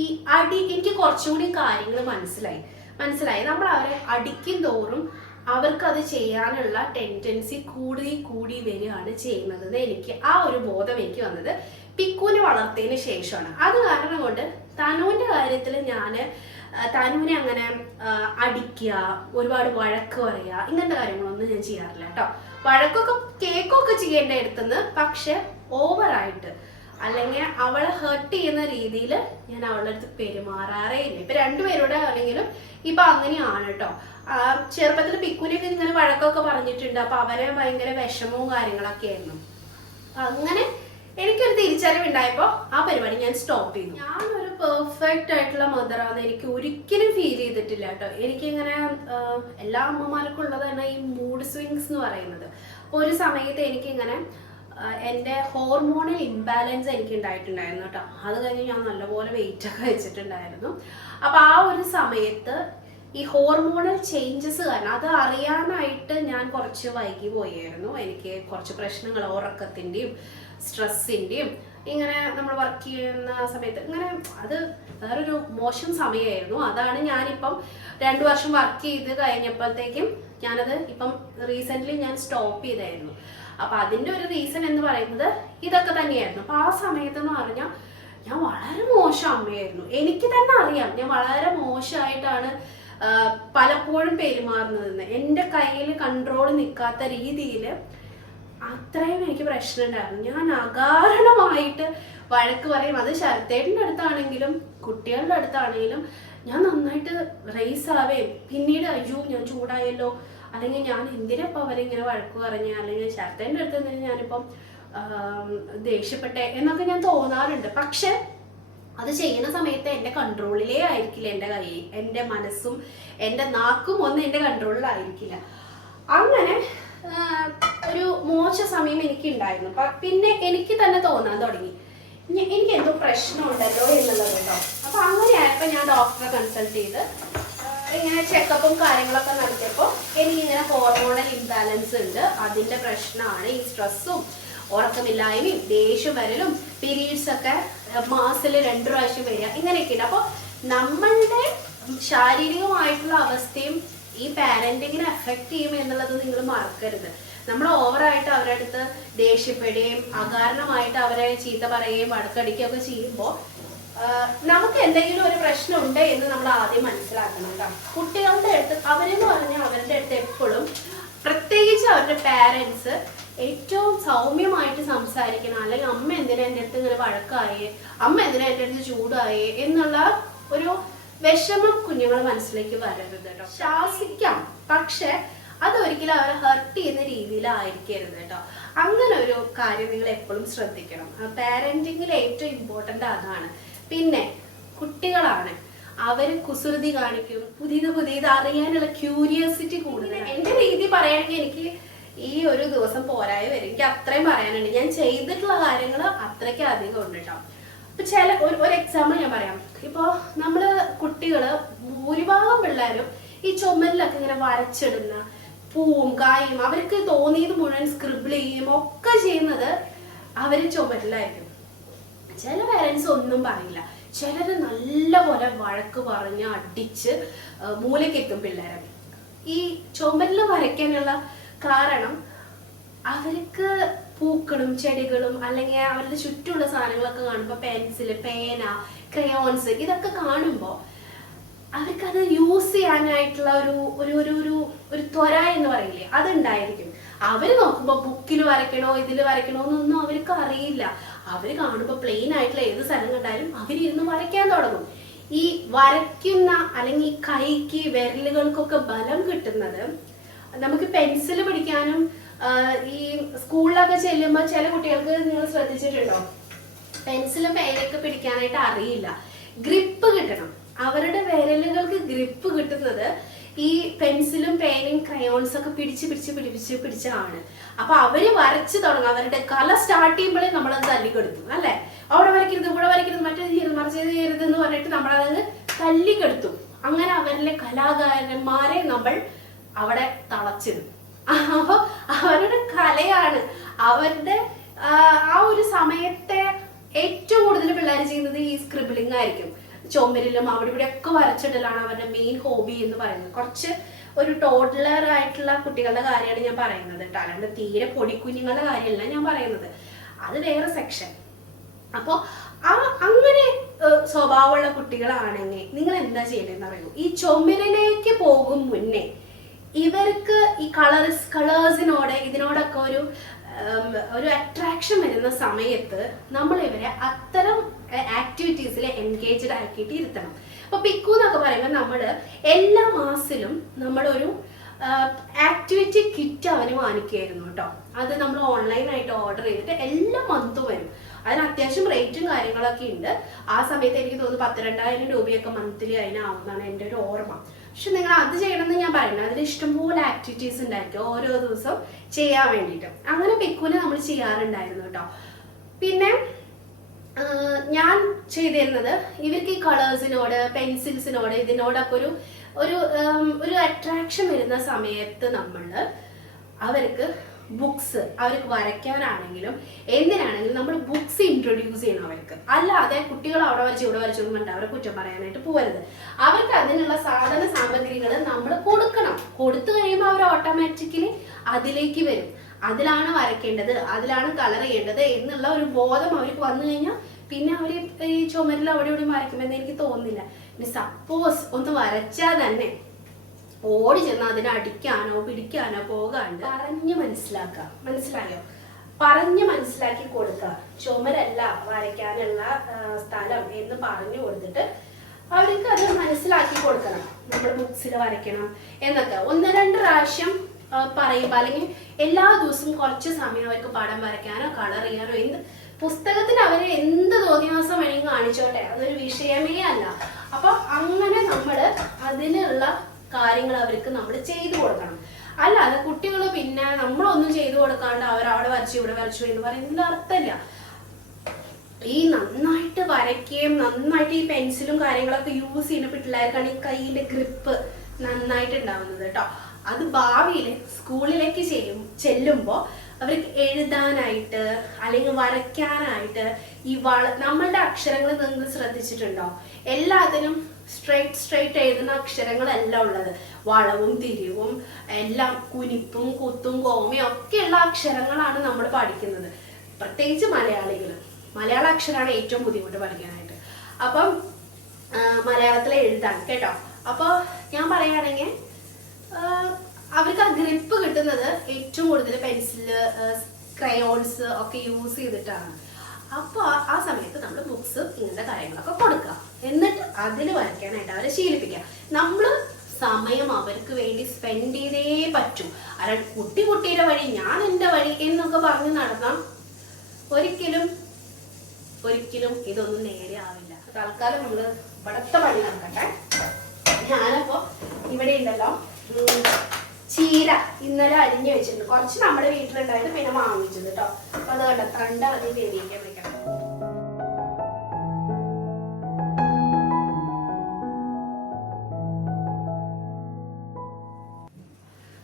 ഈ അടി എനിക്ക് കുറച്ചുകൂടി കാര്യങ്ങൾ മനസ്സിലായി. നമ്മൾ അവരെ അടിക്കും തോറും അവർക്ക് അത് ചെയ്യാനുള്ള ടെൻഡൻസി കൂടി വരികയാണ് ചെയ്യുന്നത്. എനിക്ക് ആ ഒരു ബോധം എനിക്ക് വന്നത് പിക്കുവിനെ വളർത്തിയതിന് ശേഷമാണ്. അത് കാരണം കൊണ്ട് തനുവിന്റെ കാര്യത്തിൽ ഞാൻ തനുവിനെ അങ്ങനെ അടിക്കുക, ഒരുപാട് വഴക്ക് പറയുക, ഇങ്ങനത്തെ കാര്യങ്ങളൊന്നും ഞാൻ ചെയ്യാറില്ല കേട്ടോ. കേക്കൊക്കെ ചെയ്യേണ്ട അടുത്തുനിന്ന്, പക്ഷെ ഓവറായിട്ട് അല്ലെങ്കിൽ അവളെ ഹേർട്ട് ചെയ്യുന്ന രീതിയിൽ ഞാൻ അവളുടെ അടുത്ത് പെരുമാറാറേ ഇല്ല. ഇപ്പൊ 2 പേരോട് ആണെങ്കിലും ഇപ്പൊ അങ്ങനെയാണ് കേട്ടോ. ചെറുപ്പത്തിൽ പിക്കുനെയൊക്കെ ഇങ്ങനെ വഴക്കൊക്കെ പറഞ്ഞിട്ടുണ്ട്. അപ്പൊ അവരെ ഭയങ്കര വിഷമവും കാര്യങ്ങളൊക്കെ ആയിരുന്നു. അങ്ങനെ എനിക്കൊരു തിരിച്ചറിവുണ്ടായപ്പോൾ ആ പരിപാടി ഞാൻ സ്റ്റോപ്പ് ചെയ്തു. ഞാനൊരു പെർഫെക്റ്റ് ആയിട്ടുള്ള മദറാന്ന് എനിക്ക് ഒരിക്കലും ഫീൽ ചെയ്തിട്ടില്ല കേട്ടോ. എനിക്കിങ്ങനെ എല്ലാ അമ്മമാർക്കും ഉള്ളത് തന്നെ ഈ മൂഡ് സ്വിങ്സ് എന്ന് പറയുന്നത്. ഒരു സമയത്ത് എനിക്കിങ്ങനെ എൻ്റെ ഹോർമോണൽ ഇംബാലൻസ് എനിക്ക് ഉണ്ടായിട്ടുണ്ടായിരുന്നു കേട്ടോ. അത് കഴിഞ്ഞ് ഞാൻ നല്ലപോലെ വെയിറ്റ് ഒക്കെ വെച്ചിട്ടുണ്ടായിരുന്നു. അപ്പൊ ആ ഒരു സമയത്ത് ഈ ഹോർമോണൽ ചേഞ്ചസ് കാരണം അത് അറിയാനായിട്ട് ഞാൻ കുറച്ച് വൈകി പോയായിരുന്നു. എനിക്ക് കുറച്ച് പ്രശ്നങ്ങൾ ഉറക്കത്തിൻ്റെയും സ്ട്രെസ്സിൻ്റെയും ഇങ്ങനെ നമ്മൾ വർക്ക് ചെയ്യുന്ന സമയത്ത് ഇങ്ങനെ അത് വേറൊരു മോശം സമയമായിരുന്നു. അതാണ് ഞാനിപ്പം 2 വർഷം വർക്ക് ചെയ്ത് കഴിഞ്ഞപ്പോഴത്തേക്കും ഞാനത് ഇപ്പം റീസെൻ്റ്ലി ഞാൻ സ്റ്റോപ്പ് ചെയ്തായിരുന്നു. അപ്പം അതിൻ്റെ ഒരു റീസൺ എന്ന് പറയുന്നത് ഇതൊക്കെ തന്നെയായിരുന്നു. അപ്പം ആ സമയത്തെന്ന് പറഞ്ഞാൽ ഞാൻ വളരെ മോശം അമ്മയായിരുന്നു. എനിക്ക് തന്നെ അറിയാം ഞാൻ വളരെ മോശമായിട്ടാണ് പലപ്പോഴും പെരുമാറുന്നതെന്ന്. എൻ്റെ കയ്യിൽ കൺട്രോൾ നിൽക്കാത്ത രീതിയിൽ അത്രയും എനിക്ക് പ്രശ്നം ഉണ്ടായിരുന്നു. ഞാൻ അകാരണമായിട്ട് വഴക്ക് പറയും. അത് ശരത്തേട്ടൻ്റെ അടുത്താണെങ്കിലും കുട്ടികളുടെ അടുത്താണെങ്കിലും ഞാൻ നന്നായിട്ട് റേസ് ആവേം. പിന്നീട് അയ്യോ ഞാൻ ചൂടായല്ലോ, അല്ലെങ്കിൽ ഞാൻ എന്തിനപ്പം അവരിങ്ങനെ വഴക്ക് പറഞ്ഞ, അല്ലെങ്കിൽ ശരത്തേൻ്റെ അടുത്ത് നിന്ന് ഞാനിപ്പം ദേഷ്യപ്പെട്ടെ എന്നൊക്കെ ഞാൻ തോന്നാറുണ്ട്. പക്ഷെ അത് ചെയ്യുന്ന സമയത്ത് എൻ്റെ കൺട്രോളിലേ ആയിരിക്കില്ല. എൻ്റെ കൈ, എൻ്റെ മനസ്സും എൻ്റെ നാക്കും ഒന്നും എൻ്റെ കൺട്രോളിലായിരിക്കില്ല. അങ്ങനെ ഒരു മോശ സമയം എനിക്ക് ഉണ്ടായിരുന്നു. പിന്നെ എനിക്ക് തന്നെ തോന്നാൻ തുടങ്ങി എനിക്ക് എന്തോ പ്രശ്നമുണ്ടല്ലോ എന്നുള്ളത് കേട്ടോ. അപ്പൊ അങ്ങനെയായപ്പോൾ ഞാൻ ഡോക്ടറെ കൺസൾട്ട് ചെയ്ത് ഇങ്ങനെ ചെക്കപ്പും കാര്യങ്ങളൊക്കെ നടത്തിയപ്പോൾ എനിക്കിങ്ങനെ ഹോർമോണൽ ഇംബാലൻസ് ഉണ്ട്. അതിൻ്റെ പ്രശ്നമാണ് ഈ സ്ട്രെസ്സും ഉറക്കമില്ലായ്മയും ദേഷ്യം വരലും പീരീഡ്സ് ഒക്കെ മാസത്തിൽ 2 പ്രാവശ്യം വരിക ഇങ്ങനെയൊക്കെ ഉണ്ട്. അപ്പോൾ നമ്മളുടെ ശാരീരികമായിട്ടുള്ള അവസ്ഥയും ഈ പാരന്റിങ്ങിനെ അഫക്റ്റ് ചെയ്യും എന്നുള്ളത് നിങ്ങൾ മറക്കരുത്. നമ്മൾ ഓവറായിട്ട് അവരുടെ അടുത്ത് ദേഷ്യപ്പെടുകയും അകാരണമായിട്ട് അവരെ ചീത്ത പറയുകയും വഴക്കടിക്കുകയും ഒക്കെ ചെയ്യുമ്പോൾ നമുക്ക് എന്തെങ്കിലും ഒരു പ്രശ്നമുണ്ട് എന്ന് നമ്മൾ ആദ്യം മനസ്സിലാക്കണം കേട്ടോ. കുട്ടികളുടെ അടുത്ത് അവരെന്ന് പറഞ്ഞാൽ അവരുടെ അടുത്ത് എപ്പോഴും പ്രത്യേകിച്ച് അവരുടെ പാരൻസ് ഏറ്റവും സൗമ്യമായിട്ട് സംസാരിക്കണം. അല്ലെങ്കിൽ അമ്മ എന്തിനാ എൻ്റെ അടുത്ത് ഇങ്ങനെ വഴക്കായേ, അമ്മ എന്തിനാ എൻ്റെ അടുത്ത് ചൂടായേ എന്നുള്ള ഒരു വിഷമം കുഞ്ഞുങ്ങൾ മനസ്സിലേക്ക് വരരുത് കേട്ടോ. ശാസിക്കാം, പക്ഷെ അതൊരിക്കലും അവരെ ഹർട്ട് ചെയ്യുന്ന രീതിയിലായിരിക്കരുത് കേട്ടോ. അങ്ങനെ ഒരു കാര്യം നിങ്ങൾ എപ്പോഴും ശ്രദ്ധിക്കണം. പാരന്റിങ്ങിൽ ഏറ്റവും ഇമ്പോർട്ടൻ്റ് അതാണ്. പിന്നെ കുട്ടികളാണ്, അവര് കുസൃതി കാണിക്കും, പുതിയത് അറിയാനുള്ള ക്യൂരിയോസിറ്റി കൂടുതൽ. എൻ്റെ രീതി പറയുകയാണെങ്കിൽ എനിക്ക് ഈ ഒരു ദിവസം പോരായി വരും. എനിക്ക് അത്രയും പറയാനുണ്ട്. ഞാൻ ചെയ്തിട്ടുള്ള കാര്യങ്ങൾ അത്രയ്ക്ക് അധികം ഉണ്ട് കേട്ടോ. ഇപ്പൊ ഒരു എക്സാമ്പിൾ ഞാൻ പറയാം. ഇപ്പോൾ നമ്മള് കുട്ടികള് ഭൂരിഭാഗം പിള്ളേരും ഈ ചുമലിലൊക്കെ ഇങ്ങനെ വരച്ചിടുന്ന പൂവും കായും അവർക്ക് തോന്നിയത് മുഴുവൻ സ്ക്രിബിൾ ചെയ്യും ഒക്കെ ചെയ്യുന്നത് അവര് ചുമലിലായിരിക്കും. ചില പേരൻസ് ഒന്നും പറയില്ല. ചിലര് നല്ല പോലെ വഴക്ക് പറഞ്ഞ് അടിച്ച് മൂലക്കെത്തും പിള്ളേരെ. ഈ ചുമലിൽ വരയ്ക്കാനുള്ള കാരണം അവർക്ക് പൂക്കളും ചെടികളും അല്ലെങ്കിൽ അവരുടെ ചുറ്റുമുള്ള സാധനങ്ങളൊക്കെ കാണുമ്പോൾ പെൻസില്, പേന, ക്രയോൺസ് ഇതൊക്കെ കാണുമ്പോൾ അവർക്കത് യൂസ് ചെയ്യാനായിട്ടുള്ള ഒരു ത്വര എന്ന് പറയില്ലേ, അതുണ്ടായിരിക്കും. അവര് നോക്കുമ്പോൾ ബുക്കിൽ വരയ്ക്കണോ ഇതിൽ വരയ്ക്കണോ എന്നൊന്നും അവർക്ക് അറിയില്ല. അവര് കാണുമ്പോൾ പ്ലെയിൻ ആയിട്ടുള്ള ഏത് സ്ഥലം കണ്ടാലും അവരിരുന്ന് വരയ്ക്കാൻ തുടങ്ങും. ഈ വരയ്ക്കുന്ന അല്ലെങ്കിൽ ഈ കൈക്ക് വിരലുകൾക്കൊക്കെ ബലം കിട്ടുന്നത് നമുക്ക് പെൻസിൽ പിടിക്കാനും ഈ സ്കൂളിലൊക്കെ ചെല്ലുമ്പോൾ ചില കുട്ടികൾക്ക് നിങ്ങൾ ശ്രദ്ധിച്ചിട്ടുണ്ടോ, പെൻസിലും പേനയൊക്കെ പിടിക്കാനായിട്ട് അറിയില്ല. ഗ്രിപ്പ് കിട്ടണം. അവരുടെ വിരലുകൾക്ക് ഗ്രിപ്പ് കിട്ടുന്നത് ഈ പെൻസിലും പേനയും ക്രയോൺസ് ഒക്കെ പിടിച്ചാണ്. അപ്പൊ അവര് വരച്ചു തുടങ്ങും. അവരുടെ കല സ്റ്റാർട്ട് ചെയ്യുമ്പോഴേ നമ്മളത് തല്ലിക്കെടുത്തു അല്ലെ. അവിടെ വരയ്ക്കരുത്, ഇവിടെ വരയ്ക്കരുത്, മറ്റേത് ചെയ്യരുത്, മറിച്ചത് ചെയ്യരുത് എന്ന് പറഞ്ഞിട്ട് നമ്മളത് തല്ലിക്കെടുത്തു. അങ്ങനെ അവരിലെ കലാകാരന്മാരെ നമ്മൾ അവിടെ തളച്ചിടും. അപ്പൊ അവരുടെ കലയാണ്, അവരുടെ ആ ഒരു സമയത്തെ ഏറ്റവും കൂടുതൽ പിള്ളേർ ചെയ്യുന്നത് ഈ സ്ക്രിബിളിംഗ് ആയിരിക്കും. ചുമരിലും അവിടെ ഇവിടെ ഒക്കെ വരച്ചിടലാണ് അവരുടെ മെയിൻ ഹോബി എന്ന് പറയുന്നത്. കുറച്ച് ഒരു ടോഡ്ലർ ആയിട്ടുള്ള കുട്ടികളുടെ കാര്യമാണ് ഞാൻ പറയുന്നത് കേട്ടോ, അല്ലാണ്ട് തീരെ പൊടിക്കുഞ്ഞുങ്ങളുടെ കാര്യമല്ല ഞാൻ പറയുന്നത്. അത് വേറെ സെക്ഷൻ. അപ്പോൾ അങ്ങനെ സ്വഭാവമുള്ള കുട്ടികളാണെങ്കിൽ നിങ്ങൾ എന്താ ചെയ്യേണ്ടതെന്ന് അറിയൂ. ഈ ചുമരിലേക്ക് പോകും മുന്നേ ഇവർക്ക് ഈ കളേഴ്സിനോട് ഇതിനോടൊക്കെ ഒരു അട്രാക്ഷൻ വരുന്ന സമയത്ത് നമ്മൾ ഇവരെ അത്തരം ആക്ടിവിറ്റീസിൽ എൻഗേജ്ഡ് ആക്കിയിട്ട് ഇരുത്തണം. അപ്പൊ പിക്കു എന്നൊക്കെ പറയുമ്പോൾ നമ്മൾ എല്ലാ മാസത്തിലും നമ്മളൊരു ആക്ടിവിറ്റി കിറ്റ് അവന് വാങ്ങിക്കുമായിരുന്നു കേട്ടോ. അത് നമ്മൾ ഓൺലൈനായിട്ട് ഓർഡർ ചെയ്തിട്ട് എല്ലാ മന്തും വരും. അതിന് അത്യാവശ്യം റേറ്റും കാര്യങ്ങളൊക്കെ ഉണ്ട്. ആ സമയത്ത് എനിക്ക് തോന്നുന്നു 12,000 രൂപയൊക്കെ മന്ത്ലി അതിനാവുന്നതാണ് എൻ്റെ ഒരു ഓർമ്മ. പക്ഷെ നിങ്ങൾ അത് ചെയ്യണമെന്ന് ഞാൻ പറയുന്നത്, അതിൽ ഇഷ്ടംപോലെ ആക്ടിവിറ്റീസ് ഉണ്ടായിരിക്കും ഓരോ ദിവസവും ചെയ്യാൻ വേണ്ടിയിട്ട്. അങ്ങനെ പിക്കുവിനെ നമ്മൾ ചെയ്യാറുണ്ടായിരുന്നു കേട്ടോ. പിന്നെ ഞാൻ ചെയ്തിരുന്നത് ഇവർക്ക് ഈ കളേഴ്സിനോട് പെൻസിൽസിനോട് ഇതിനോടൊക്കെ ഒരു അട്രാക്ഷൻ വരുന്ന സമയത്ത് നമ്മൾ അവർക്ക് ബുക്സ് അവർക്ക് വരയ്ക്കാനാണെങ്കിലും എന്തിനാണെങ്കിലും നമ്മൾ ബുക്സ് ഇൻട്രൊഡ്യൂസ് ചെയ്യണം അവർക്ക്. അല്ലാതെ കുട്ടികൾ അവിടെ വരച്ച് ഇവിടെ വരച്ചൊന്നും വേണ്ട അവരെ കുറ്റം പറയാനായിട്ട് പോകരുത്. അവർക്ക് അതിനുള്ള സാധന സാമഗ്രികൾ നമ്മൾ കൊടുക്കണം. കൊടുത്തു കഴിയുമ്പോൾ അവർ ഓട്ടോമാറ്റിക്കലി അതിലേക്ക് വരും. അതിലാണ് വരയ്ക്കേണ്ടത്, അതിലാണ് കളർ ചെയ്യേണ്ടത് എന്നുള്ള ഒരു ബോധം അവർക്ക് വന്നു കഴിഞ്ഞാൽ പിന്നെ അവർ ഈ ചുമരിൽ അവിടെ ഇവിടെ വരയ്ക്കുമെന്ന് എനിക്ക് തോന്നുന്നില്ല. ഇനി സപ്പോസ് ഒന്ന് വരച്ചാൽ തന്നെ ഓടി ചെന്ന് അതിനെ അടിക്കാനോ പിടിക്കാനോ പോകാണ്ട് പറഞ്ഞ് മനസ്സിലാക്കുക. മനസ്സിലായോ? പറഞ്ഞ് മനസ്സിലാക്കി കൊടുക്കുക. ചുമരല്ല വരയ്ക്കാനുള്ള സ്ഥലം എന്ന് പറഞ്ഞു കൊടുത്തിട്ട് അവർക്ക് അത് മനസ്സിലാക്കി കൊടുക്കണം. നമ്മൾ ബുക്സിൽ വരയ്ക്കണം എന്നൊക്കെ 1-2 പ്രാവശ്യം പറയുമ്പോൾ, അല്ലെങ്കിൽ എല്ലാ ദിവസവും കുറച്ച് സമയം അവർക്ക് പടം വരയ്ക്കാനോ കളർ ചെയ്യാനോ എന്ത് പുസ്തകത്തിന് അവര് എന്ത് തോന്നിയാസം വേണമെങ്കിൽ കാണിച്ചോട്ടെ, അതൊരു വിഷയമേ അല്ല. അപ്പൊ അങ്ങനെ നമ്മള് അതിനുള്ള കാര്യങ്ങൾ അവർക്ക് നമ്മൾ ചെയ്തു കൊടുക്കണം. അല്ലാതെ കുട്ടികൾ പിന്നെ നമ്മളൊന്നും ചെയ്തു കൊടുക്കാണ്ട് അവരവിടെ വരച്ചു ഇവിടെ വരച്ചു എന്ന് പറയുന്നതിന്റെ അർത്ഥമില്ല. ഈ നന്നായിട്ട് വരയ്ക്കുകയും നന്നായിട്ട് ഈ പെൻസിലും കാര്യങ്ങളൊക്കെ യൂസ് ചെയ്യുന്ന പിള്ളേർക്കാണ് ഈ കയ്യിന്റെ ഗ്രിപ്പ് നന്നായിട്ട് ഉണ്ടാവുന്നത് കേട്ടോ. അത് ഭാവിയിൽ സ്കൂളിലേക്ക് ചെല്ലുമ്പോൾ അവർക്ക് എഴുതാനായിട്ട് അല്ലെങ്കിൽ വരയ്ക്കാനായിട്ട് ഈ നമ്മളുടെ അക്ഷരങ്ങൾ നിങ്ങൾ ശ്രദ്ധിച്ചിട്ടുണ്ടോ? എല്ലാത്തിനും സ്ട്രെയിറ്റ് എഴുതുന്ന അക്ഷരങ്ങളല്ല ഉള്ളത്. വളവും തിരിവും എല്ലാം കുനിപ്പും കുത്തും കോമയും ഒക്കെയുള്ള അക്ഷരങ്ങളാണ് നമ്മൾ പഠിക്കുന്നത്. പ്രത്യേകിച്ച് മലയാള അക്ഷരമാണ് ഏറ്റവും ബുദ്ധിമുട്ട് പഠിക്കാനായിട്ട്. അപ്പം മലയാളത്തിൽ എഴുതാൻ കേട്ടോ. അപ്പോൾ ഞാൻ പറയുകയാണെങ്കിൽ അവർക്ക് ആ ഗ്രിപ്പ് കിട്ടുന്നത് ഏറ്റവും കൂടുതൽ പെൻസില് ക്രയോൺസ് ഒക്കെ യൂസ് ചെയ്തിട്ടാണ്. അപ്പോൾ ആ സമയത്ത് നമ്മൾ ബുക്സ് ഇങ്ങനത്തെ കാര്യങ്ങളൊക്കെ കൊടുക്കുക. എന്നിട്ട് അതിൽ വരയ്ക്കാനായിട്ട് അവരെ ശീലിപ്പിക്കുക. നമ്മൾ സമയം അവർക്ക് വേണ്ടി സ്പെൻഡ് ചെയ്തേ പറ്റൂ. അല്ലാണ്ട് കുട്ടിയുടെ വഴി ഞാൻ എൻ്റെ വഴി എന്നൊക്കെ പറഞ്ഞ് നടന്നാൽ ഒരിക്കലും ഇതൊന്നും നേരെ ആവില്ല. തൽക്കാലം നമ്മൾ ഇവിടുത്തെ പണി നടക്കട്ടെ. ഞാനപ്പോ ഇവിടെ ഉണ്ടല്ലോ ചീര ഇന്നലെ അരിഞ്ഞു വെച്ചിട്ടുണ്ട്. കുറച്ച് നമ്മുടെ വീട്ടിലുണ്ടായത് പിന്നെ വാങ്ങിച്ചത് കേട്ടോ. അപ്പൊ അത് കണ്ട തണ്ട അതിൽ വേവിക്കാൻ വെക്കണം.